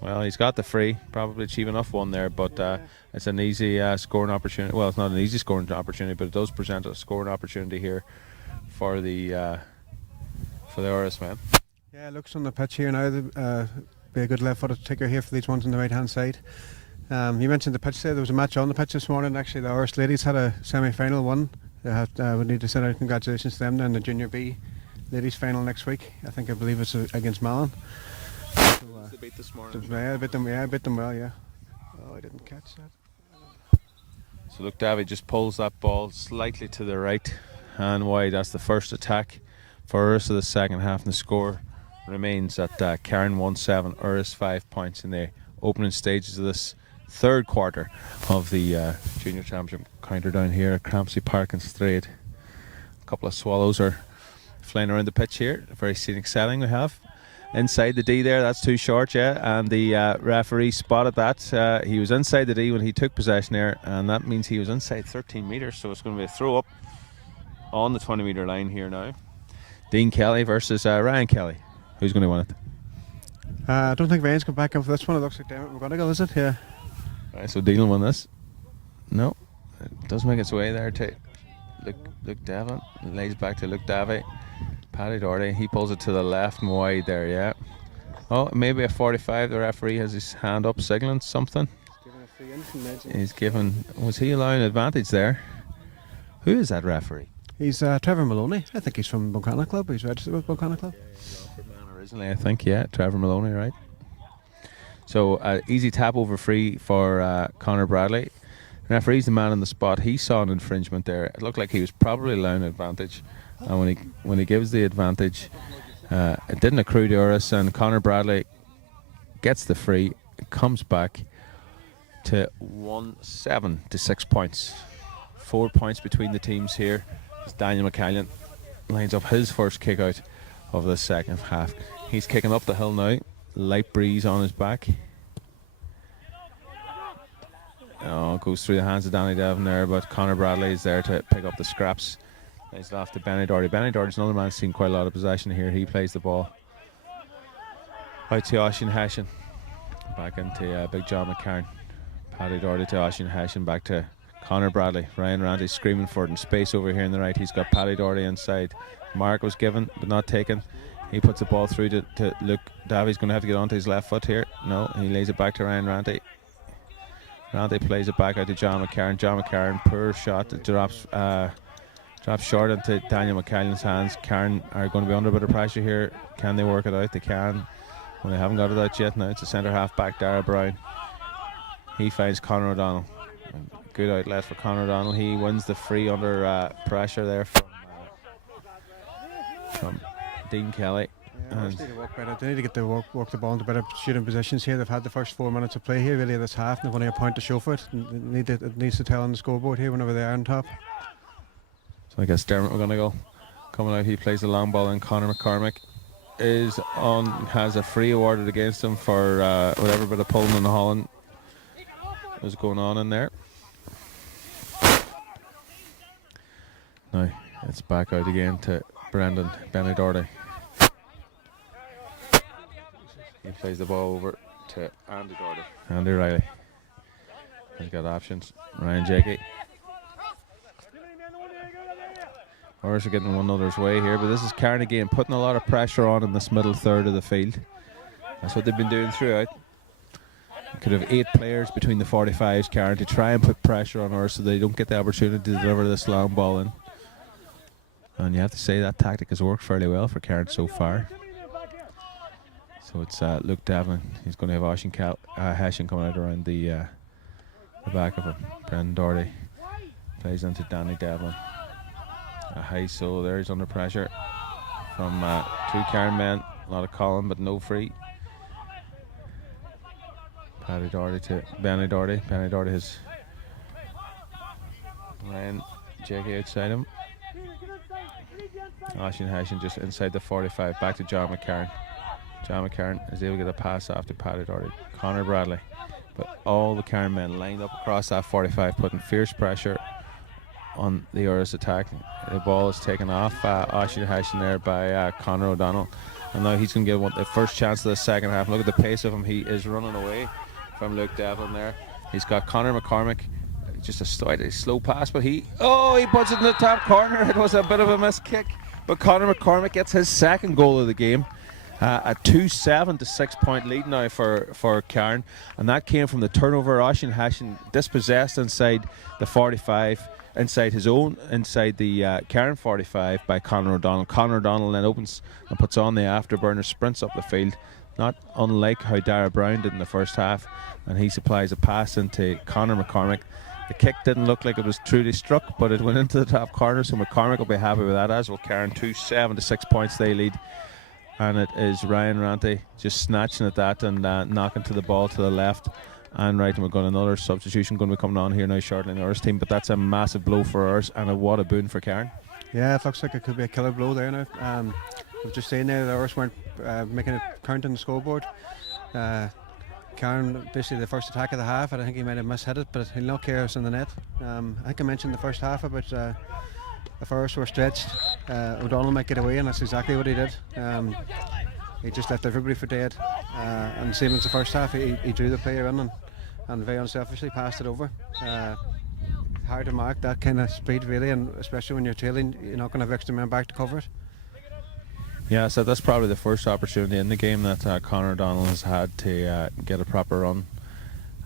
well, he's got the free, probably cheap enough one there, but it's an easy scoring opportunity. Well, it's not an easy scoring opportunity, but it does present a scoring opportunity here for the Urris man. Yeah, looks on the pitch here now. Be a good left-footed taker here for these ones on the right-hand side. You mentioned the pitch there. There was a match on the pitch this morning. Actually, the Urris ladies had a semi-final one. We need to send out congratulations to them. Then the Junior B ladies final next week. I believe it's against Malin. They beat this morning. I beat them well, yeah. Oh, I didn't catch that. So look, Davy just pulls that ball slightly to the right and wide. That's the first attack for Urris of the second half, and the score remains at Cairn 1-7, Urris 5 points in the opening stages of this third quarter of the junior championship counter down here at Crampsey Park in Strayed. A couple of swallows are flying around the pitch here. A very scenic setting we have. Inside the D there, that's too short, yeah, and the referee spotted that. He was inside the D when he took possession there, and that means he was inside 13 metres, so it's going to be a throw up on the 20 metre line here now. Dean Kelly versus Ryan Kelly. Who's going to win it? I don't think Ryan's come back in for this one. It looks like Dermot McGonigal, is it? Yeah. Right, so Dean will win this. No, it does make its way there to Luke Devon. It lays back to Luke Davey. Paddy Doherty, he pulls it to the left and wide there, yeah. Oh, maybe a 45. The referee has his hand up signaling something. He's given, was he allowing advantage there? Who is that referee? He's Trevor Maloney. I think he's from Carndonagh Club. He's registered with Carndonagh Club. Yeah, originally, I think, yeah, Trevor Maloney, right. So, easy tap over free for Conor Bradley. The referee's the man on the spot. He saw an infringement there. It looked like he was probably allowing advantage. And when he gives the advantage, it didn't accrue to Urris, and Conor Bradley gets the free. It comes back to 1-7 to 6 points. 4 points between the teams here as Daniel McCallion lines up his first kick out of the second half. He's kicking up the hill now. Light breeze on his back. Oh, goes through the hands of Danny Devon there, but Conor Bradley is there to pick up the scraps. Nice off to Benny Doherty. Benny Doherty's another man who's seen quite a lot of possession here. He plays the ball out to Oisin Hessian. Back into Big John McCarn. Paddy Doherty to Oisin Hessian. Back to Conor Bradley. Ryan Ranty screaming for it in space over here on the right. He's got Paddy Doherty inside. Mark was given but not taken. He puts the ball through to Luke Davy's going to have to get onto his left foot here. No, he lays it back to Ryan Ranty. Ranty plays it back out to John McCarn. John McCarn, poor shot that drops short into Daniel McCallion's hands. Cairn are going to be under a bit of pressure here. Can they work it out? They can. Well, they haven't got it out yet. Now it's a centre half back, Dara Brown. He finds Conor O'Donnell. Good outlet for Conor O'Donnell. He wins the free under pressure there from Dean Kelly. Yeah, they need to get the work the ball into better shooting positions here. They've had the first 4 minutes of play here really this half, and they've only a point to show for it. It needs to tell on the scoreboard here whenever they are on top. So I guess Dermot McGonigal coming out. He plays the long ball in Conor McCormick. has a free awarded against him for whatever bit of pulling and hauling was going on in there. Now it's back out again to Brendan Benny-Doherty. He plays the ball over to Andy Doherty. Andy Riley. He's got options. Ryan Jakey. Urris are getting one another's way here, but this is Carndonagh again putting a lot of pressure on in this middle third of the field. That's what they've been doing throughout. Could have 8 players between the 45s, Carndonagh, to try and put pressure on Urris so they don't get the opportunity to deliver this long ball in. And you have to say that tactic has worked fairly well for Carndonagh so far. So it's Luke Devlin. He's going to have Oisin Hessian coming out around the back of him. Brendan Doherty plays into Danny Devlin. A high solo there. He's under pressure from 2 Carndonagh men. A lot of calling, but no free. Paddy Doherty to Benny Doherty. Benny Doherty has Ryan Jakey outside him. Oisin Hessian just inside the 45. Back to John McCarran. John McCarran is able to get a pass off to Paddy Doherty. Connor Bradley. But all the Carndonagh men lined up across that 45, putting fierce pressure on the Urris attack. The ball is taken off Oisin Hessian there by Conor O'Donnell. And now he's going to get the first chance of the second half. Look at the pace of him. He is running away from Luke Devlin there. He's got Conor McCormick. Just a slightly slow pass, but he puts it in the top corner. It was a bit of a missed kick. But Conor McCormick gets his second goal of the game. A 2-7 to 6 point lead now for Carn, and that came from the turnover. Oisin Hessian dispossessed inside the 45, inside the Carn 45 by Conor O'Donnell. Conor O'Donnell then opens and puts on the afterburner, sprints up the field, not unlike how Dara Brown did in the first half, and he supplies a pass into Conor McCormick. The kick didn't look like it was truly struck, but it went into the top corner, so McCormick will be happy with that, as will Carn. 2-7 to 6 points they lead. And it is Ryan Ranty just snatching at that and knocking to the ball to the left and right. And we've got another substitution going to be coming on here now shortly in the Urris team. But that's a massive blow for Urris and what a boon for Carn. Yeah, it looks like it could be a killer blow there now. We've just seen there the Urris weren't making a count on the scoreboard. Carn, basically the first attack of the half, I think he might have mishit it, but he'll not care us in the net. I think I mentioned the first half about if Urris were stretched, O'Donnell might get away, and that's exactly what he did. He just left everybody for dead, and same as the first half, he drew the player in and very unselfishly passed it over. Hard to mark that kind of speed really, and especially when you're trailing, you're not going to have extra men back to cover it. Yeah, so that's probably the first opportunity in the game that Conor O'Donnell has had to get a proper run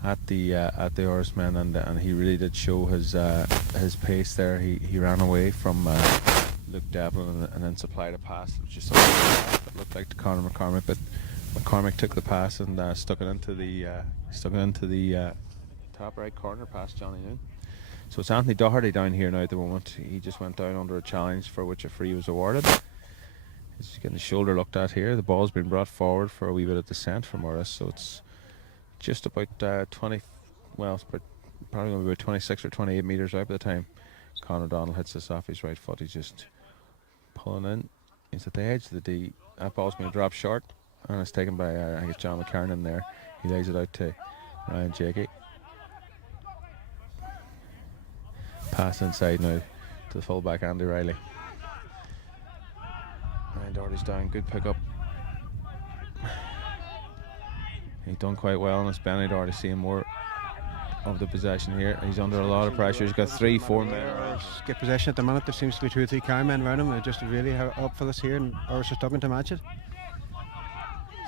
at the Urris men, and he really did show his pace there. He ran away from Luke Devlin and then supplied a pass, which is something that looked like to Conor McCormick, but McCormick took the pass and stuck it into the top right corner past Johnny Noon. So it's Anthony Doherty down here now at the moment. He just went down under a challenge for which a free was awarded. He's getting his shoulder looked at here. The ball's been brought forward for a wee bit of descent from Urris, so it's just about 20, well, it's probably going to be about 26 or 28 metres out by the time Conor O'Donnell hits this off his right foot. He's just pulling in. He's at the edge of the D. That ball's going to drop short, and it's taken by, I think it's John McCarran in there. He lays it out to Ryan Jakey. Pass inside now to the fullback Andy Riley. Ryan Doherty's down, good pick up. He's done quite well, and it's Benny Doherty seeing more of the possession here. He's under a lot of pressure. He's got 3-4 men. Get possession at the minute. There seems to be 2 or 3 Carn men around him. They're just really up for this here, and Urris are struggling to match it.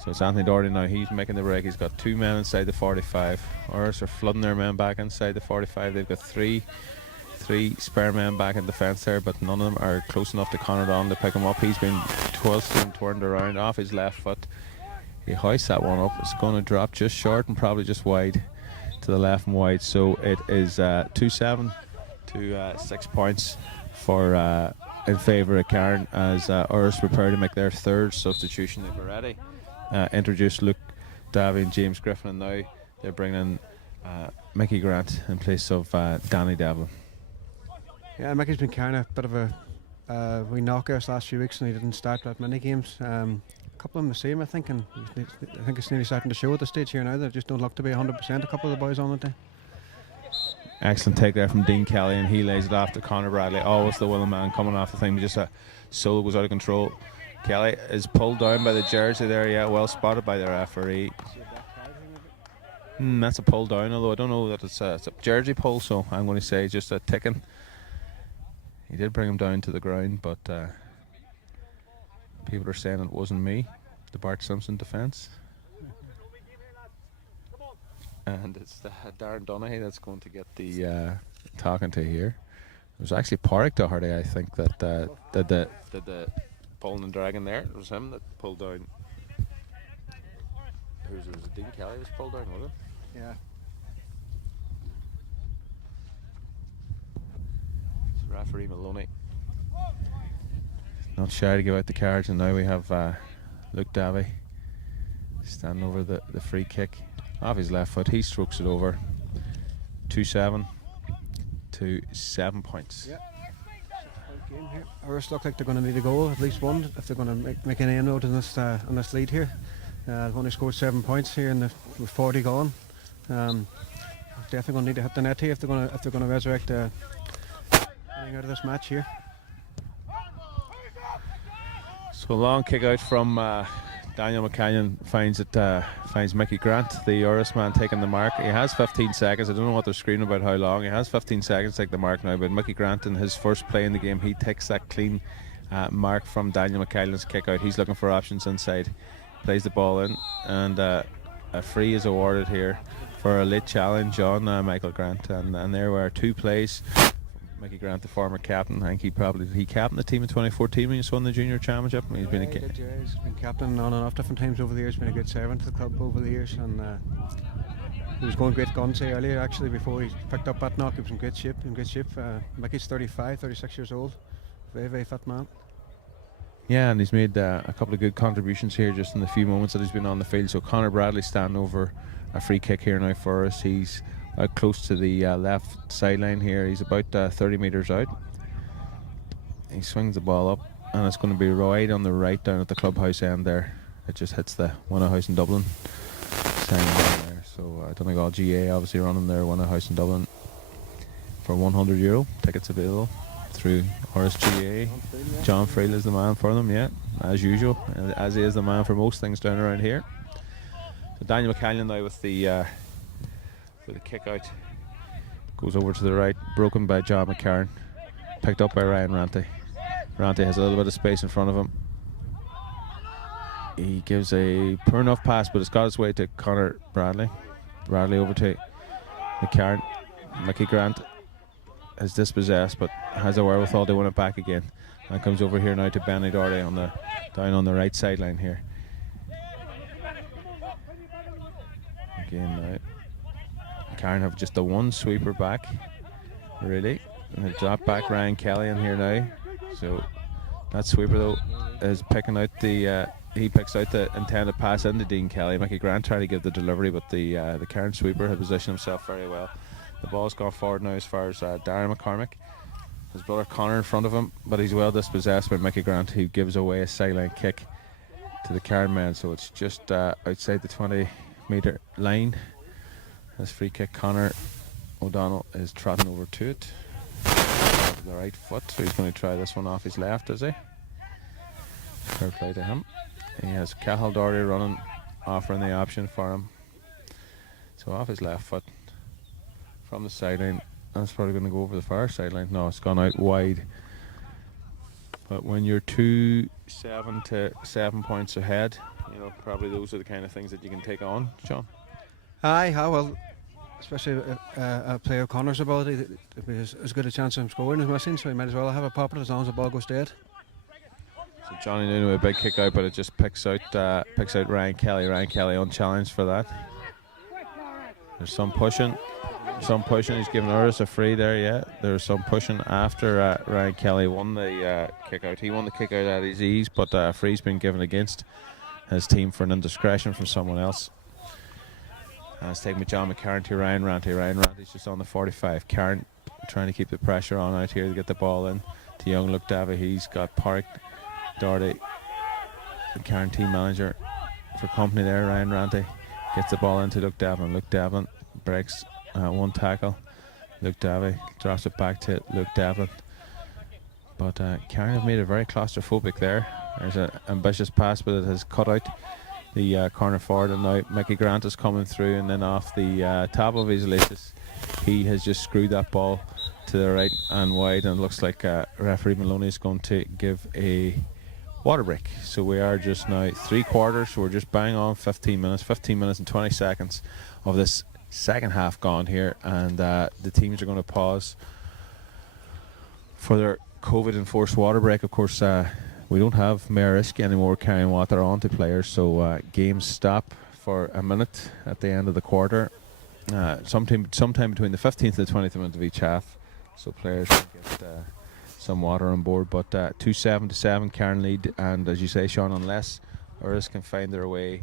So it's Anthony Doherty now. He's making the break. He's got 2 men inside the 45. Urris are flooding their men back inside the 45. They've got three spare men back in defence there, but none of them are close enough to Conor O'Donnell to pick him up. He's been twisted and turned around off his left foot. He hoists that one up. It's going to drop just short and probably just wide to the left and wide. So it is 2-7 to 6 points for in favour of Carn as Urris prepare to make their third substitution. They've already introduced Luke Davy and James Griffin, and now they're bringing in Mickey Grant in place of Danny Devlin. Yeah, Mickey's been kind of a bit of a wee knockout last few weeks, and he didn't start that many games. couple of them the same, I think, and I think it's nearly starting to show at the stage here now. They just don't look to be 100%. A couple of the boys on it there. Excellent take there from Dean Kelly, and he lays it off to Conor Bradley. Always the willing man coming off the thing. Just a solo goes out of control. Kelly is pulled down by the jersey there. Yeah, well spotted by the referee. That's a pull down, although I don't know that it's a jersey pull, so I'm going to say just a ticking. He did bring him down to the ground, but people are saying it wasn't me, the Bart Simpson defence. And it's Darren Donaghy that's going to get the talking to here. It was actually Pádraig Doherty, I think, that did the pulling and dragging there. It was him that pulled down. Was it Dean Kelly was pulled down, was it? Yeah. It's referee Maloney. Not shy to give out the cards, and now we have Luke Davey standing over the free kick off his left foot. He strokes it over 2-7 to 7 points. Yeah. Game here. Urris look like they're going to need a goal, at least one, if they're going to make any inroad in this lead here. They've only scored 7 points here, with 40 gone. Definitely going to need to hit the net here if they're going to resurrect anything out of this match here. So a long kick out from Daniel McCannon finds Mickey Grant, the Urris man, taking the mark. He has 15 seconds. I don't know what they're screaming about how long. He has 15 seconds to take the mark now, but Mickey Grant, in his first play in the game, he takes that clean mark from Daniel McCannon's kick out. He's looking for options inside, plays the ball in, and a free is awarded here for a late challenge on Michael Grant. And there were 2 plays. Mickey Grant, the former captain, I think he captained the team in 2014 when he won the junior championship. He's been he's been captain on and off different times over the years. Been a good servant to the club over the years, and he was going great guns earlier actually before he picked up that knock. He was in good shape. Mickey's 36 years old, very fit man. Yeah, and he's made a couple of good contributions here just in the few moments that he's been on the field. So Conor Bradley standing over a free kick here now for us. He's out close to the left sideline here. He's about 30 metres out. He swings the ball up, and it's going to be right on the right down at the clubhouse end there. It just hits the Winner House in Dublin sign down there. So I don't think all GA obviously running their Winner House in Dublin for €100. Tickets available through RSGA. John Friel is the man for them, yeah, as usual, as he is the man for most things down around here. So Daniel McCannon now with the kick out, goes over to the right, broken by John McCarran, picked up by Ryan Ranty. Ranty has a little bit of space in front of him. He gives a poor enough pass, but it's got its way to Conor Bradley. Bradley over to McCarran. Mickey Grant is dispossessed, but has a wherewithal to win it back again, and comes over here now to Benny Doherty down on the right sideline here. Again now, McCarran have just the one sweeper back, really, and they drop back Ryan Kelly in here now. So that sweeper though is picking out he picks out the intended pass into Dean Kelly. Mickey Grant trying to give the delivery, but the current sweeper had positioned himself very well. The ball's gone forward now as far as Darren McCormick. His brother Connor in front of him, but he's well dispossessed by Mickey Grant, who gives away a sideline kick to the Cairn man. So it's just outside the 20-metre line. This free kick, Connor O'Donnell is trotting over to it. The right foot, so he's going to try this one off his left, is he? Fair play to him. He has Cathal Doherty running, offering the option for him. So off his left foot from the sideline. That's probably going to go over the far sideline. No, it's gone out wide. But when you're 2-7 to 7 points ahead, probably those are the kind of things that you can take on, Sean. Aye, well, especially a player of Connor's ability, if he has as good a chance of him scoring as missing, so he might as well have a pop it as long as the ball goes dead. So Johnny Noonan with a big kick out, but it just picks out Ryan Kelly. Ryan Kelly unchallenged for that. There's some pushing. He's giving Urris a free there, yeah. There's some pushing after Ryan Kelly won the kick out. He won the kick out at his ease, but a free's been given against his team for an indiscretion from someone else. And it's taken with John McCarran to Ryan Ranty. Ryan Ranty's just on the 45. Carn trying to keep the pressure on out here to get the ball in to young Luke Davey. He's got Pádraig Doherty the Cairn team manager for company there, Ryan Ranty, gets the ball into Luke Devlin. Luke Devlin breaks one tackle. Luke Davey drops it back to Luke Devlin. But Cairn have made it very claustrophobic there. There's an ambitious pass, but it has cut out the corner forward, and now Mickey Grant is coming through, and then off the top of his laces, he has just screwed that ball to the right and wide, and it looks like referee Maloney is going to give a water break. So we are just now 3/4, we're just bang on 15 minutes and 20 seconds of this second half gone here, and the teams are going to pause for their COVID enforced water break. Of course, we don't have Mayor Iski anymore carrying water on to players, so games stop for a minute at the end of the quarter, sometime between the 15th and the 20th minute of each half, so players can get some water on board. But 2-7 Cairn lead, and as you say, Sean, unless Urris can find their way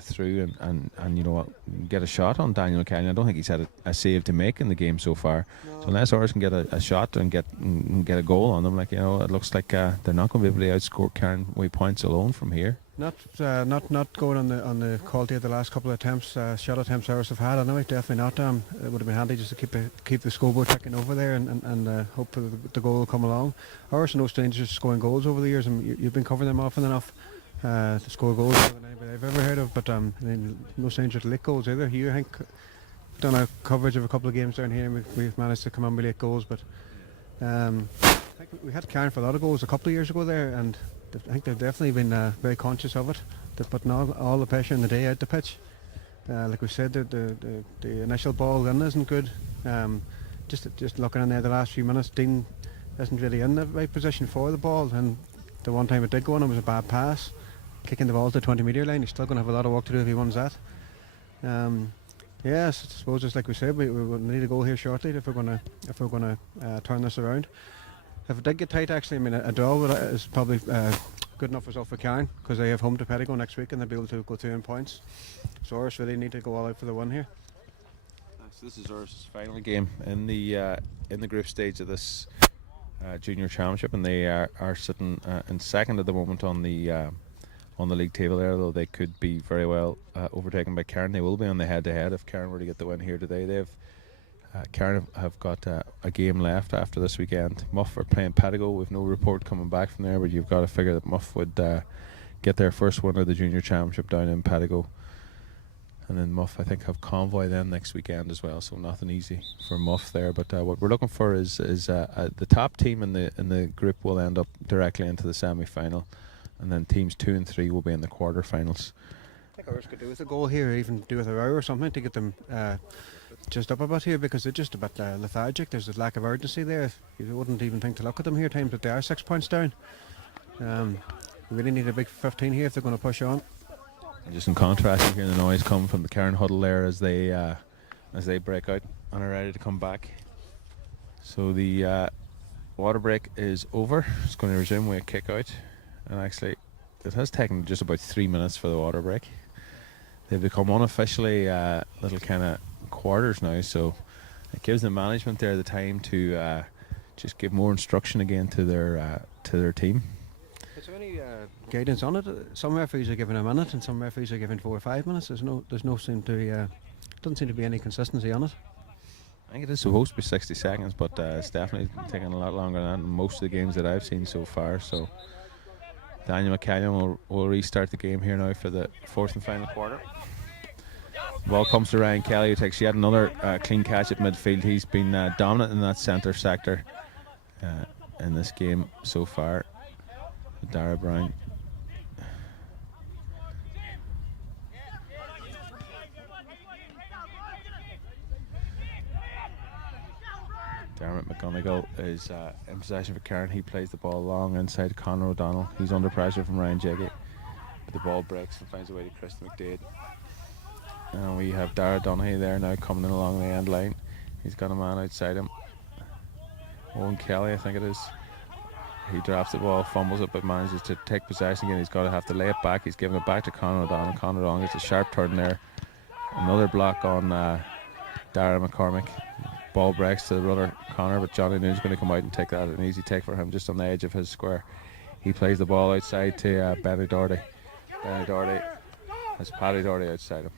through and you know what, get a shot on Daniel O'Callaghan. I don't think he's had a save to make in the game so far. No. So unless Urris can get a shot and get a goal on them, like, you know, it looks like they're not going to be able to outscore Cairn with points alone from here. Not going on the quality of the last couple of attempts, shot attempts Urris have had. I know, definitely not. It would have been handy just to keep the scoreboard ticking over there and hope the goal will come along. Urris are no strangers to scoring goals over the years, and you've been covering them often enough to score goals more than anybody I've ever heard of. But no stranger to late goals either. You, I think, done a coverage of a couple of games down here, and we've managed to come on with late goals. But I think we had Cairn for a lot of goals a couple of years ago there, and I think they've definitely been very conscious of it. They're putting all the pressure in the day out the pitch. Like we said, the initial ball in isn't good. Just looking in there the last few minutes, Dean isn't really in the right position for the ball, and the one time it did go in, it was a bad pass. Kicking the ball to the 20-metre line, he's still going to have a lot of work to do if he wins that. Yes, I suppose just like we said, we need a goal here shortly if we're going to turn this around. If it did get tight, actually, I mean, a draw is probably good enough result for Cairn, because they have home to Pettigo next week and they'll be able to go through in points. So Urris really need to go all out for the win here. So this is Urris' final game in the group stage of this junior championship, and they are sitting in second at the moment on the league table there, though they could be very well overtaken by Cairn. They will be on the head-to-head if Cairn were to get the win here today. Cairn have got a game left after this weekend. Muff are playing Pettigo with no report coming back from there, but you've got to figure that Muff would get their first win of the junior championship down in Pettigo, and then Muff, I think, have Convoy then next weekend as well, so nothing easy for Muff there. But what we're looking for is the top team in the group will end up directly into the semi-final, and then teams 2 and 3 will be in the quarter-finals. I think Urris could do with a goal here, even do with a row or something to get them just up a bit here, because they're just a bit lethargic. There's a lack of urgency there. You wouldn't even think to look at them here times, but they are 6 points down. We really need a big 15 here if they're going to push on. And just in contrast, you hear the noise coming from the Cairn huddle there as they break out and are ready to come back. So the water break is over. It's going to resume with a kick out, and actually it has taken just about 3 minutes for the water break. They've become unofficially little kind of quarters now, so it gives the management there the time to just give more instruction again to their team. Is there any guidance on it? Some referees are giving a minute, and some referees are giving 4 or 5 minutes. Doesn't seem to be any consistency on it. I think it is supposed to be 60 seconds, but it's definitely taking a lot longer than most of the games that I've seen so far. So Daniel O'Callaghan will restart the game here now for the fourth and final quarter. The ball comes to Ryan Kelly, who takes yet another clean catch at midfield. He's been dominant in that centre sector in this game so far. Dara Brown. Dermot McGonigal is in possession for Cairn. He plays the ball long inside Conor O'Donnell. He's under pressure from Ryan Jeggy, but the ball breaks and finds a way to Christy McDade. And we have Dara Donaghy there now coming in along the end line. He's got a man outside him. Owen Kelly, I think it is. He drops the ball, fumbles it, but manages to take possession again. He's got to have to lay it back. He's giving it back to Conor O'Donnell. Conor O'Donnell gets a sharp turn there. Another block on Dara McCormick. Ball breaks to the rudder Conor, but Johnny Noon's going to come out and take that. An easy take for him just on the edge of his square. He plays the ball outside to Benny Doherty. Benny Doherty has Paddy Doherty outside him.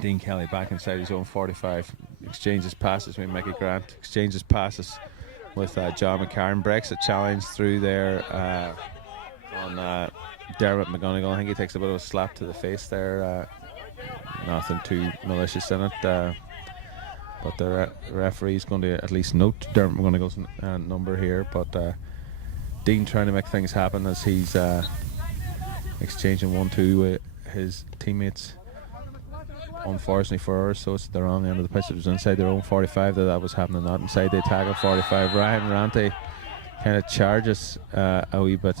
Dean Kelly back inside his own 45. Exchanges passes with Mickey Grant. Exchanges passes with John McCarron. Breaks a challenge through there on Dermot McGonigal. I think he takes a bit of a slap to the face there. Nothing too malicious in it. But the referee's going to at least note Dermot McGonigal's number here. But Dean trying to make things happen as he's exchanging 1-2 with his teammates. Unfortunately for Urris, so it's the wrong end of the pitch. It was inside their own 45 that was happening, not inside the attack of 45. Ryan Ranty kind of charges a wee bit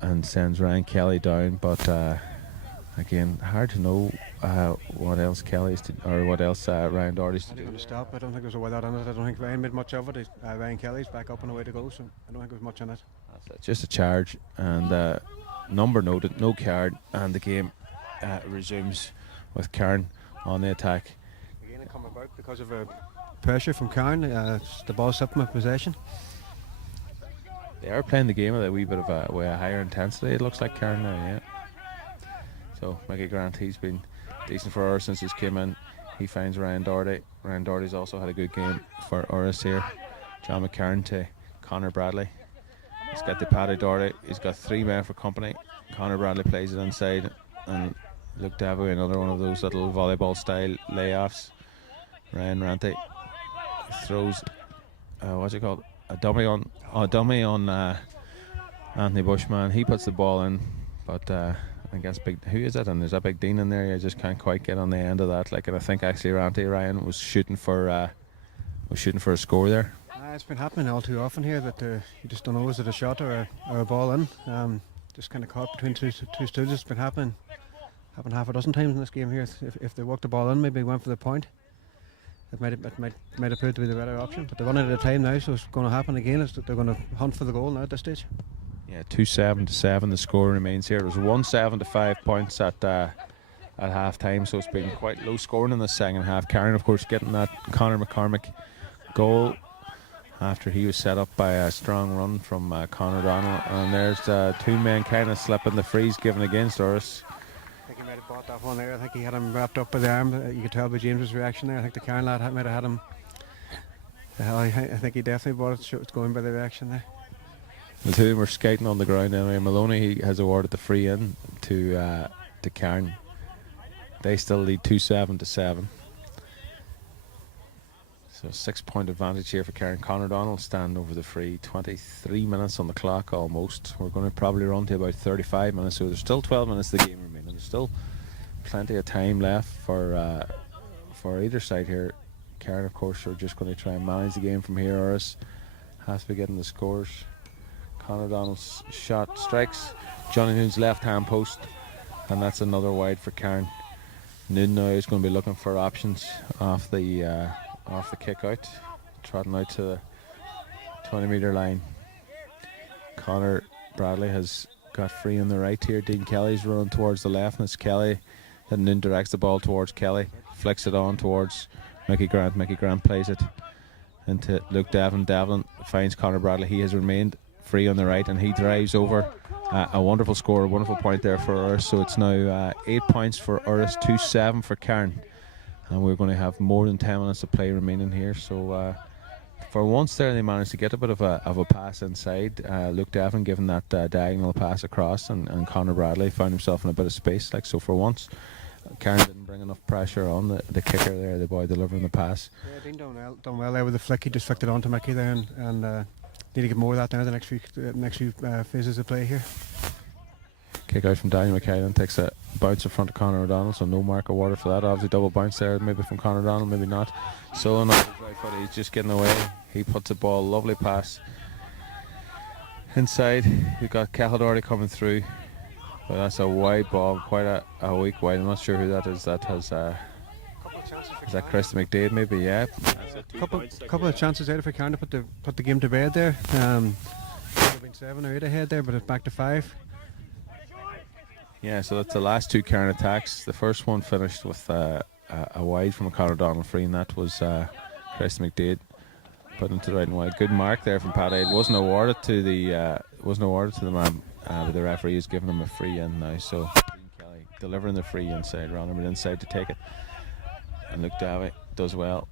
and sends Ryan Kelly down, but again, hard to know what else Kelly's to, or what else Ryan Doherty's to do. Going to stop. I don't think there's a way out on it. I don't think Ryan made much of it. Ryan Kelly's back up and away to go, so I don't think there's much in it. That's it. Just a charge, and number noted, no card, and the game resumes with Cairn on the attack. Again, it come about because of pressure from Cairn. The ball slipped with possession. They are playing the game with a wee bit of a higher intensity, it looks like, Cairn now, yeah. So Mickey Grant, he's been decent for Urris since he's came in. He finds Ryan Doherty. Ryan Doherty's also had a good game for Urris here. John McCarron to Connor Bradley. He's got the Paddy Doherty. He's got 3 men for company. Connor Bradley plays it inside, and Luke Davey, another one of those little volleyball style layoffs. Ryan Ranty throws what's it called? A dummy on Anthony Bushman. He puts the ball in, but I guess who is it? And there's a Big Dean in there. You just can't quite get on the end of that. Like, and I think actually Ryan was shooting for a score there. It's been happening all too often here that you just don't know, is it a shot or a ball in. Just kind of caught between two stooges. It's been happened half a dozen times in this game here. If they walked the ball in, maybe went for the point, it might appear to be the better option. But they're running out of time now, so it's going to happen again. Is that they're going to hunt for the goal now at this stage. Yeah, 2-7 the score remains here. It was 1-7 to 5 points at half time, so it's been quite low scoring in the second half. Cairn, of course, getting that Conor McCormick goal after he was set up by a strong run from Conor O'Donnell, and there's 2 men kind of slipping the freeze given against Urris. I think he might have bought that one there. I think he had him wrapped up by the arm. You could tell by James's reaction there. I think the Cairn lad might have had him. I think he definitely bought it. So it's going by the reaction there. The 2 of them were skating on the ground anyway. Maloney, he has awarded the free in to Cairn. They still lead 2-7 to 7. So 6-point advantage here for Cairn. Conor O'Donnell stand over the free. 23 minutes on the clock almost. We're going to probably run to about 35 minutes. So there's still 12 minutes of the game remaining. There's still plenty of time left for either side here. Cairn, of course, are just going to try and manage the game from here. Urris has to be getting the scores. Conor O'Donnell's shot strikes Johnny Noon's left hand post, and that's another wide for Cairn. Noon now is going to be looking for options off the kick out, trotting out to the 20-metre line. Connor Bradley has got free on the right here. Dean Kelly's running towards the left, and it's Kelly that Noon directs the ball towards Kelly, flicks it on towards Mickey Grant. Mickey Grant plays it into Luke Devlin. Devlin finds Connor Bradley. He has remained free on the right, and he drives over. A wonderful score, a wonderful point there for Urris. So it's now 8 points for Urris, 2-7 for Cairn, and we're going to have more than 10 minutes of play remaining here. So for once there, they managed to get a bit of a pass inside. Luke Devlin giving that diagonal pass across, and Connor Bradley found himself in a bit of space. Like, so for once, Cairn didn't bring enough pressure on the kicker there, the boy delivering the pass. Yeah, Dean done well there with the flick. He just flicked it on to Mickey there, and need to get more of that now the next few phases of play here. Kick out from Daniel McKagan, takes a bounce in front of Conor O'Donnell, so no mark awarded for that. Obviously double bounce there, maybe from Conor O'Donnell, maybe not. So on his right foot, he's just getting away. He puts the ball, lovely pass inside. You've got Cahill Doherty coming through, but that's a wide ball, quite a weak wide. I'm not sure who that is. That has is that Christy McDade maybe? Yeah. Couple of chances out for Cairn to put the game to bed there. Could have been 7 or 8 ahead there, but it's back to 5. Yeah, so that's the last 2 Cairn attacks. The first one finished with a wide from a Conor O'Donnell free, and that was Christy McDade put into the right and wide. Good mark there from Paddy. It wasn't awarded to the man, but the referee is giving him a free in now. So Dean Kelly delivering the free inside, Ronald inside to take it, and Luke Davy does well.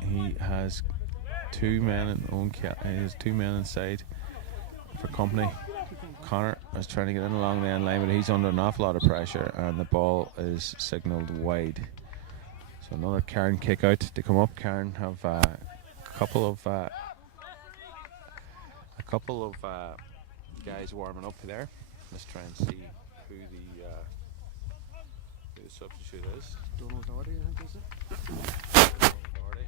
He has two men inside for company. Connor is trying to get in along the end line, but he's under an awful lot of pressure, and the ball is signalled wide. So another Cairn kick out to come up. Cairn have a couple of guys warming up there. Let's try and see who the substitute is. Donald Doherty, I think, is it? Doherty.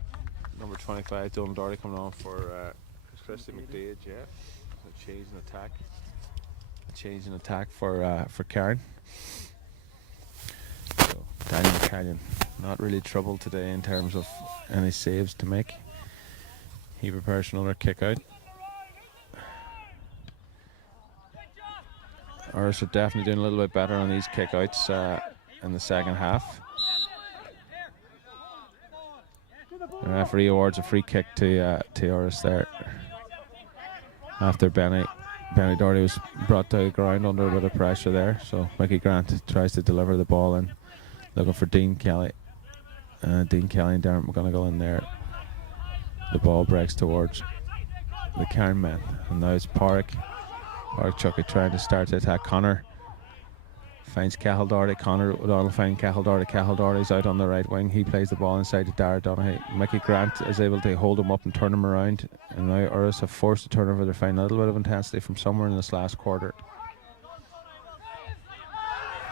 Number 25, Donald Doherty coming on for Christy McDade. Yeah, so change in attack for Cairn. So Daniel McCallion not really troubled today in terms of any saves to make. He prepares for another kick out. Urris are definitely doing a little bit better on these kick outs in the second half. The referee awards a free kick to Urris there after Benny Doherty was brought to the ground under a bit of pressure there. So Mickey Grant tries to deliver the ball in, looking for Dean Kelly. Dean Kelly and Darren McGonigal in there. The ball breaks towards the Cairn men, and now it's Park Chucky trying to start to attack. Connor finds Cahill Doherty. Connor O'Donnell finds Cahill Doherty. Cahill Doherty's out on the right wing. He plays the ball inside to Dara Donaghy. Mickey Grant is able to hold him up and turn him around, and now Urris have forced a turnover. They're finding a little bit of intensity from somewhere in this last quarter.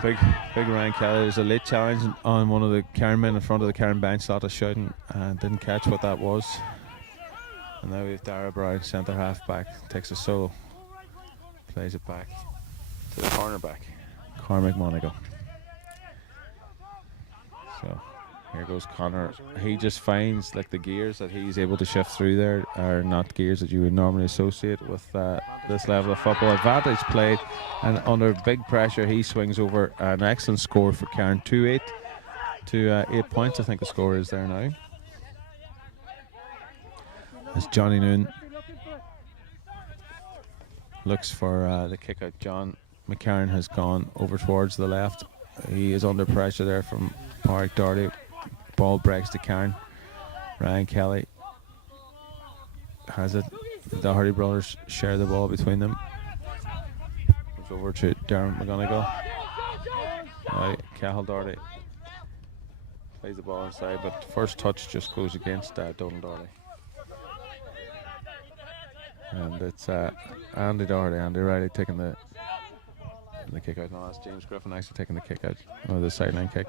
Big Ryan Kelly. There's a late challenge on one of the Cairn men in front of the Cairn bench. A lot of shouting, and didn't catch what that was. And now we have Dara Brown, centre half back, takes a solo, plays it back to the cornerback, Cormac Monagle. So here goes Connor. He just finds like the gears that he's able to shift through there are not gears that you would normally associate with this level of football. Advantage played, and under big pressure he swings over. An excellent score for Cairn, 2-8 to 8 points I think the score is there now. As Johnny Noon looks for the kick out. John McCarron has gone over towards the left. He is under pressure there from Park Doherty. Ball breaks to Cairn. Ryan Kelly has it. The Doherty brothers share the ball between them. Comes over to Darren McGonigal. Now Cahill Doherty plays the ball inside, but first touch just goes against Donald Doherty. And it's Andy Doherty, Andy Riley taking the kick out. No, that's James Griffin actually taking the kick out, or the sideline kick.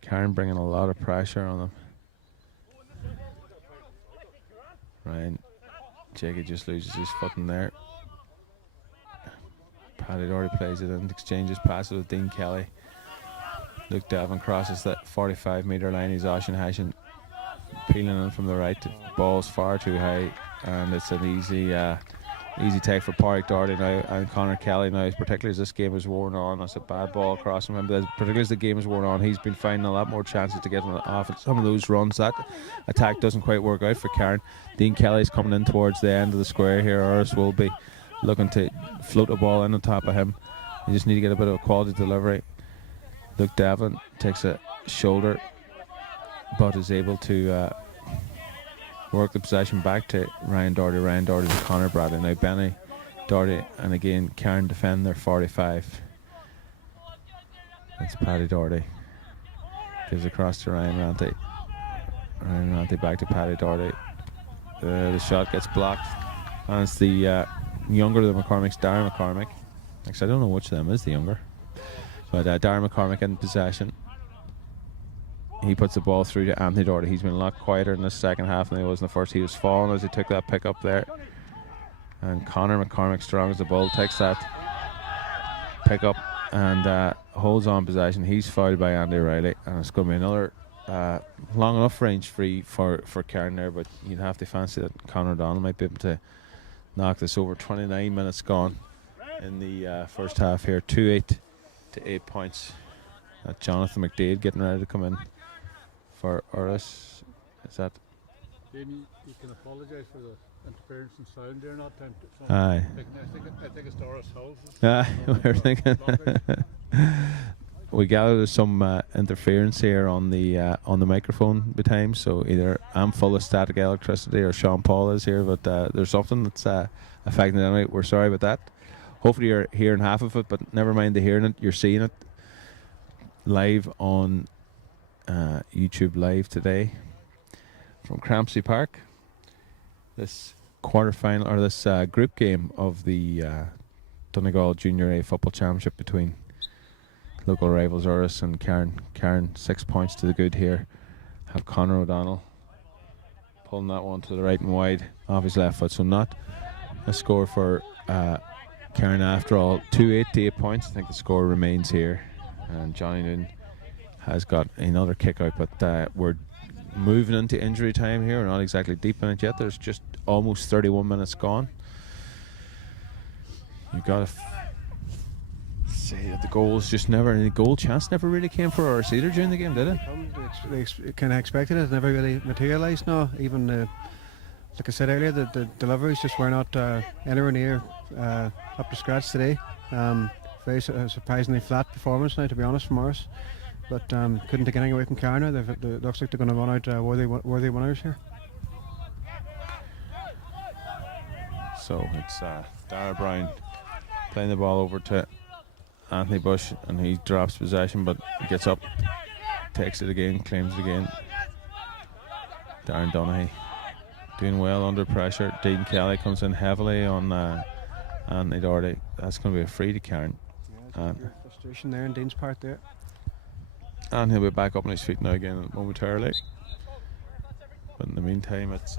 Cairn bringing a lot of pressure on them. Ryan Jacob just loses his foot in there. Paddy Doherty plays it and exchanges passes with Dean Kelly. Luke Devon crosses that 45-metre line. He's Oshin Hashin peeling in from the right. Ball's far too high, and it's an easy take for Park Doherty now, and Connor Kelly now, particularly as this game is worn on. That's a bad ball across from him, but particularly as the game is worn on, he's been finding a lot more chances to get off some of those runs. That attack doesn't quite work out for Cairn. Dean Kelly's coming in towards the end of the square here. Urris will be looking to float a ball in on top of him. You just need to get a bit of a quality delivery. Luke Devlin takes a shoulder, but is able to work the possession back to Ryan Doherty. Ryan Doherty to Connor Bradley. Now Benny Doherty, and again Cairn defend their 45. That's Paddy Doherty. Gives across to Ryan Ranty. Ryan Ranty back to Paddy Doherty. The shot gets blocked, and it's the younger of the McCormick's, Darren McCormick. Actually, I don't know which of them is the younger, but Darren McCormick in possession. He puts the ball through to Anthony Doherty. He's been a lot quieter in the second half than he was in the first. He was falling as he took that pick up there. And Connor McCormick, strong as the bull, takes that pick up and holds on possession. He's fouled by Andy Riley, and it's going to be another long enough range free for Cairn there, but you'd have to fancy that Conor O'Donnell might be able to knock this over. 29 minutes gone in the first half here. 2-8 to 8 points. Jonathan McDade getting ready to come in for Urris. Is that? Then you can apologise for the interference in sound there, not time. Aye. I think it's Urris Hills. We're thinking. We gather there's some interference here on the microphone by times, so either I'm full of static electricity or Sean Paul is here, but there's something that's affecting it anyway. We're sorry about that. Hopefully you're hearing half of it, but never mind the hearing it, you're seeing it live on YouTube Live today from Crampsey Park. This quarter-final, or this group game of the Donegal Junior A Football Championship between local rivals Urris and Cairn. Cairn 6 points to the good here. Have Conor O'Donnell pulling that one to the right and wide off his left foot. So not a score for Cairn after all. 8 to 8 points. I think the score remains here. And Johnny Noon has got another kick out, but we're moving into injury time here. We're not exactly deep in it yet. There's just almost 31 minutes gone. You've got to say that the goals just never, any goal chance never really came for Urris either during the game, did it? They kind of expected it. Never really materialised. No, even like I said earlier, the deliveries just were not anywhere near up to scratch today. Very surprisingly flat performance now, to be honest, from Urris. But couldn't take anything away from Carndonagh. It looks like they're going to run out worthy winners here. So it's Dara Brown playing the ball over to Anthony Bush, and he drops possession, but he gets up, takes it again, claims it again. Darren Donaghy doing well under pressure. Dean Kelly comes in heavily on Anthony Doherty. That's going to be a free to Cairn. Yeah, frustration there in Dean's part there. And he'll be back up on his feet now again momentarily. But in the meantime, it's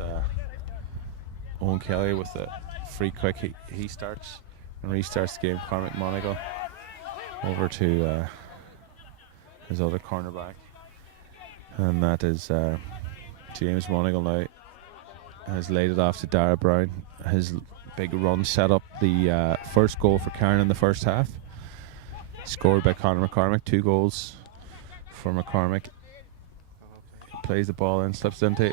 Owen Kelly with the free kick. He starts and restarts the game. Cormac Monagle over to his other cornerback, and that is James Monagle now has laid it off to Dara Brown. His big run set up the first goal for Cairn in the first half, scored by Conor McCormick. 2 goals for McCormick. Plays the ball in, slips into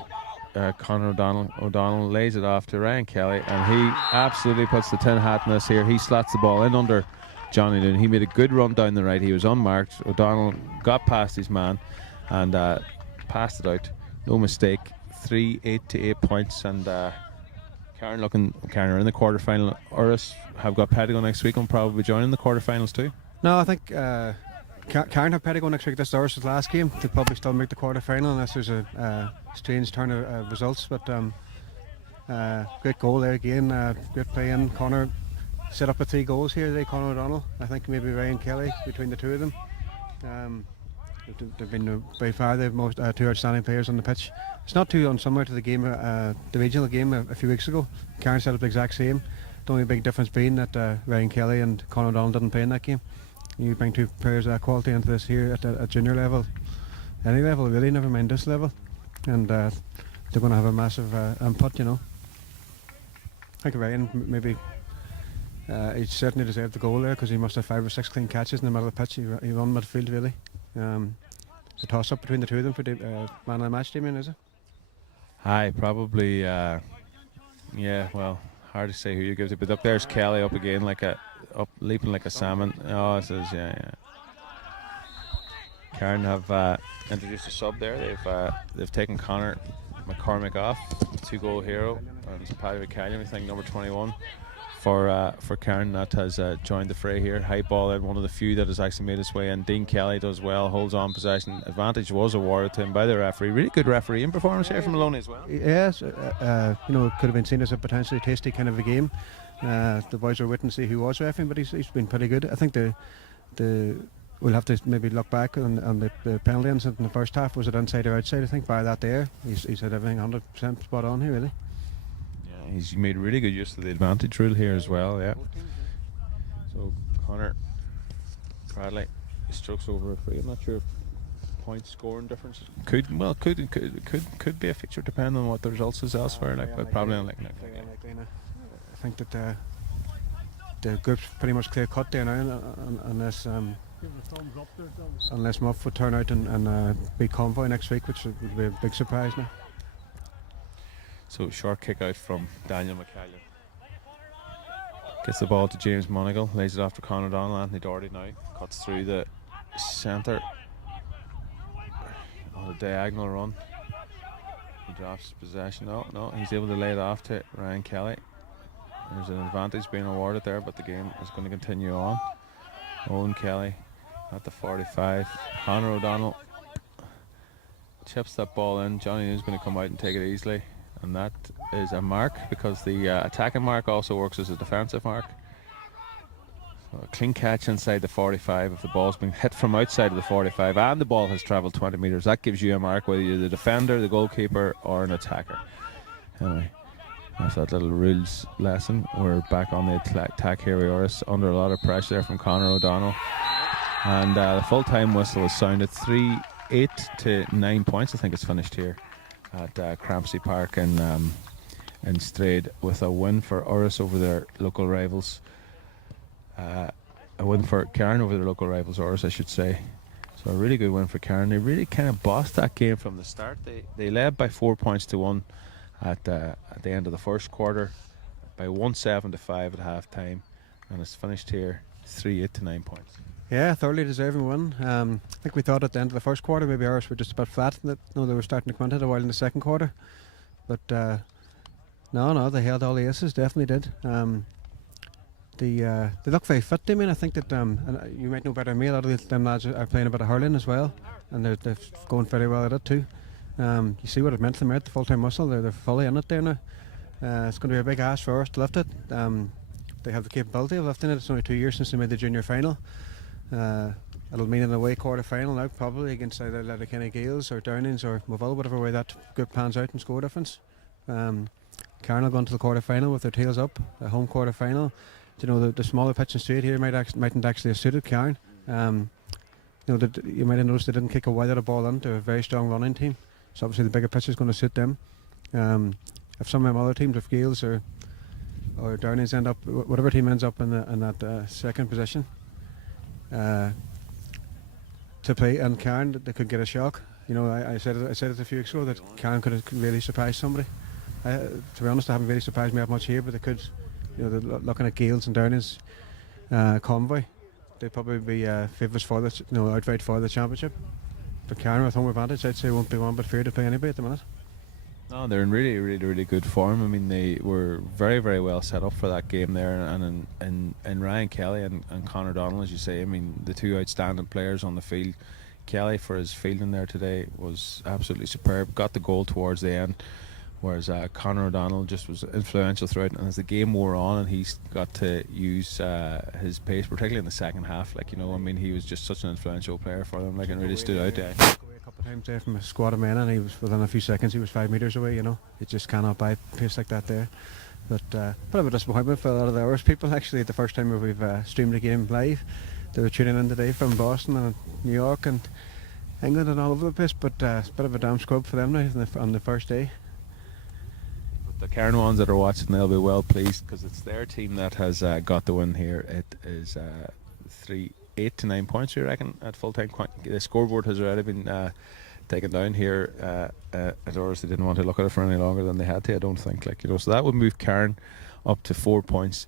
Conor O'Donnell. O'Donnell lays it off to Ryan Kelly, and he absolutely puts the tin hat in this here. He slats the ball in under Johnny Noon. He made a good run down the right. He was unmarked. O'Donnell got past his man and passed it out. No mistake. 8 to 8 points, and Cairn are in the quarter-final. Urris have got Pedigo next week and probably joining the quarter-finals too. No, I think Cairn have Pedigo next week. That's Urris' last game. They'll probably still make the quarter-final unless there's a strange turn of results. But great goal there again. Great play in. Conor set up with 3 goals here today, Conor O'Donnell. I think maybe Ryan Kelly between the two of them. They've been by far the most 2 outstanding players on the pitch. It's not too unsimilar to the game, the regional game a few weeks ago. Cairn set up the exact same. The only big difference being that Ryan Kelly and Conor O'Donnell didn't play in that game. You bring 2 players of quality into this here at junior level, any level really, never mind this level, and they're going to have a massive input, you know. I think Ryan maybe he certainly deserved the goal there because he must have 5 or 6 clean catches in the middle of the pitch. He run midfield really. A toss up between the two of them for the man of the match, Damien, is it? Aye, probably. Yeah, well, hard to say who you give it, but up there's Kelly up again, leaping like a salmon. Oh, it says yeah. Cairn have introduced a sub there. They've taken Conor McCormick off, 2-goal hero, and it's Paddy McCallion, I think number 21 for Cairn, that has joined the fray here. High ball in, one of the few that has actually made its way in. Dean Kelly does well, holds on possession. Advantage was awarded to him by the referee. Really good refereeing performance here from Maloney as well. Yes, it could have been seen as a potentially tasty kind of a game. The boys were waiting to see who was refereeing, but he's been pretty good. I think we'll have to maybe look back on the penalty incident in the first half. Was it inside or outside? I think by that there, he's had everything 100% spot on here really. Yeah, he's made really good use of the advantage rule here as well. Yeah. So Conor Bradley strokes over a free. I'm not sure if point scoring difference could be a fixture depending on what the results is elsewhere. But probably unlikely. I think that the group's pretty much clear cut there now, unless Muff would turn out and beat Convoy next week, which would be a big surprise now. So short kick out from Daniel McCallion. Gets the ball to James Monagle, lays it off to Carndonagh. Anthony Doherty now cuts through the centre on a diagonal run. He drops possession. No, he's able to lay it off to Ryan Kelly. There's an advantage being awarded there, but the game is going to continue on. Owen Kelly at the 45. Conor O'Donnell chips that ball in. Johnny is going to come out and take it easily, and that is a mark, because the attacking mark also works as a defensive mark. So a clean catch inside the 45. If the ball's been hit from outside of the 45 and the ball has travelled 20 metres, that gives you a mark, whether you're the defender, the goalkeeper or an attacker. Anyway, that's that little rules lesson. We're back on the attack here with Urris, under a lot of pressure there from Conor O'Donnell, and the full time whistle is sounded. 8 to 9 points I think it's finished here at Crampsey Park in Strade, with a win for Urris over their local rivals, a win for Cairn over their local rivals, Urris I should say. So a really good win for Cairn. They really kind of bossed that game from the start. They led by 4 points to 1 at the end of the first quarter, by 1-7 to 5 at half time, and it's finished here 8 to 9 points. Yeah, thoroughly deserving win. I think we thought at the end of the first quarter maybe Urris were just a bit flat. They were starting to come into it a while in the second quarter, but no, they held all the aces. Definitely did. They look very fit. I mean, I think that and you might know better than me, a lot of them lads are playing a bit of hurling as well, and they're going very well at it too. You see what it meant to them at the full-time whistle. They're fully in it there now. It's going to be a big ask for us to lift it. They have the capability of lifting it. It's only 2 years since they made the junior final. It'll mean an away quarter final now, probably against either Letterkenny Gales or Downings or Moville, whatever way that group pans out and score difference. Carn will go into the quarter final with their tails up, a home quarter final. The smaller pitch and straight here mightn't actually have suited Carn. You might have noticed they didn't kick a wide out of ball into a very strong running team, so obviously the bigger pitch is going to suit them. If some of them other teams, if Gales or Downings end up, whatever team ends up in that second position to play in Cairn, they could get a shock. I said it a few weeks ago that Cairn could have really surprised somebody. To be honest, they haven't really surprised me that much here, but they could. They're looking at Gales and Downings convoy, they'd probably be favourites for outright for the championship. But Cairn with home advantage, I'd say, won't be one but fear to play anybody at the minute. No, they're in really, really, really good form. I mean, they were very, very well set up for that game there, and in Ryan Kelly and Conor O'Donnell, as you say. I mean, the two outstanding players on the field. Kelly, for his fielding there today, was absolutely superb. Got the goal towards the end, whereas Conor O'Donnell just was influential throughout. And as the game wore on, and he's got to use his pace, particularly in the second half. He was just such an influential player for them. And really stood out there. A couple of times there from a squad of men, and he was within a few seconds. He was 5 metres away. You just cannot buy pace like that there. But bit of a disappointment for a lot of the Irish people. Actually, the first time we've streamed the game live, they were tuning in today from Boston and New York and England and all over the place. But it's a bit of a damn scrub for them now on the first day. The Cairn ones that are watching, they'll be well pleased, because it's their team that has got the win here. It is 8 to 9 points, you reckon, at full time. The scoreboard has already been taken down here at Urris. They didn't want to look at it for any longer than they had to, I don't think. So that would move Cairn up to 4 points,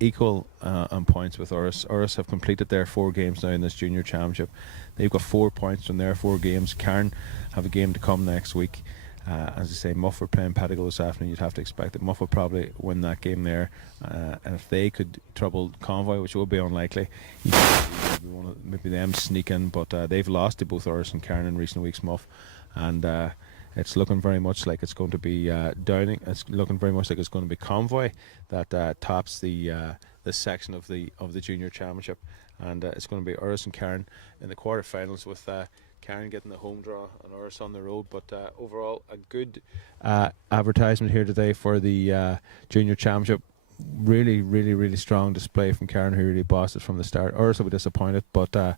equal on points with Urris. Urris have completed their 4 games now in this junior championship. They've got 4 points from their 4 games. Cairn have a game to come next week. As I say, Muff are playing Pettigo this afternoon. You'd have to expect that Muff will probably win that game there, and if they could trouble Convoy, which would be unlikely, maybe them sneak in. But they've lost to both Urris and Cairn in recent weeks, Muff, and it's looking very much like it's going to be Downing. It's looking very much like it's going to be Convoy that tops the this section of the junior championship, and it's going to be Urris and Cairn in the quarterfinals, with Cairn getting the home draw and Urris on the road. But overall, a good advertisement here today for the junior championship. Really, really, really strong display from Cairn, who really bossed it from the start. Urris will be disappointed, but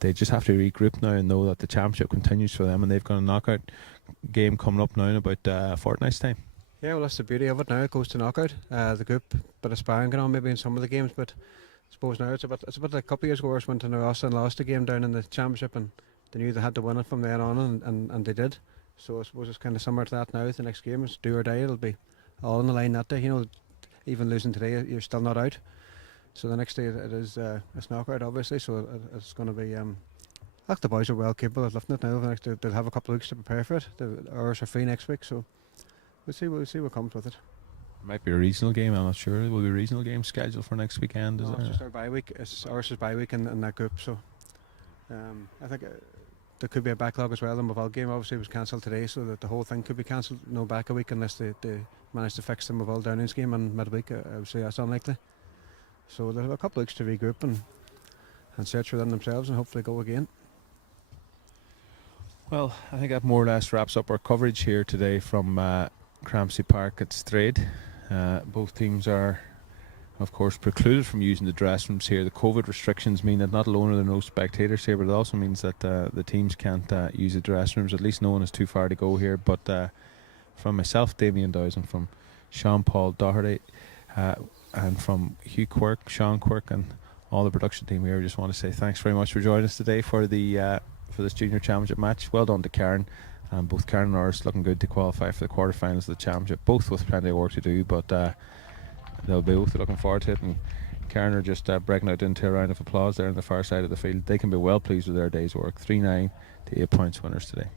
they just have to regroup now and know that the championship continues for them, and they've got a knockout game coming up now in about a fortnight's time. Yeah, well, that's the beauty of it now. It goes to knockout. The group, bit of sparring going on maybe in some of the games, but I suppose now it's a bit like a couple of years ago. Urris went to Ross and lost a game down in the championship, and they knew they had to win it from then on, and they did. So I suppose it's kind of similar to that now. The next game is do or die. It'll be all on the line that day. You know, even losing today, you're still not out. So the next day it is it's knockout, obviously. So it's going to be. Like the boys are well capable of lifting it now. They'll have a couple of weeks to prepare for it. The Urris are free next week, so we'll see what comes with it. Might be a regional game. I'm not sure. Will be a regional game scheduled for next weekend? Is No, it's there? just our bye week. It's Urris's bye week in that group. So I think there could be a backlog as well. The Moville game obviously was cancelled today, so that the whole thing could be cancelled. No back a week unless they manage to fix the Moville Downings game in midweek. I would say that's unlikely. So they'll have a couple of weeks to regroup and search within themselves and hopefully go again. Well, I think that more or less wraps up our coverage here today from Crampsey Park at Strayed. Both teams are, of course, precluded from using the dressing rooms here. The COVID restrictions mean that not alone are there no spectators here, but it also means that the teams can't use the dressing rooms. At least no one is too far to go here. But from myself, Damien Dowes, and from Sean Paul Doherty, and from Hugh Quirk, Sean Quirk, and all the production team here, I just want to say thanks very much for joining us today for this junior championship match. Well done to Cairn, and both Cairn and Urris looking good to qualify for the quarterfinals of the championship, both with plenty of work to do, but they'll be both looking forward to it. And Cairn are just breaking out into a round of applause there on the far side of the field. They can be well pleased with their day's work. 3-9 to 8 points winners today.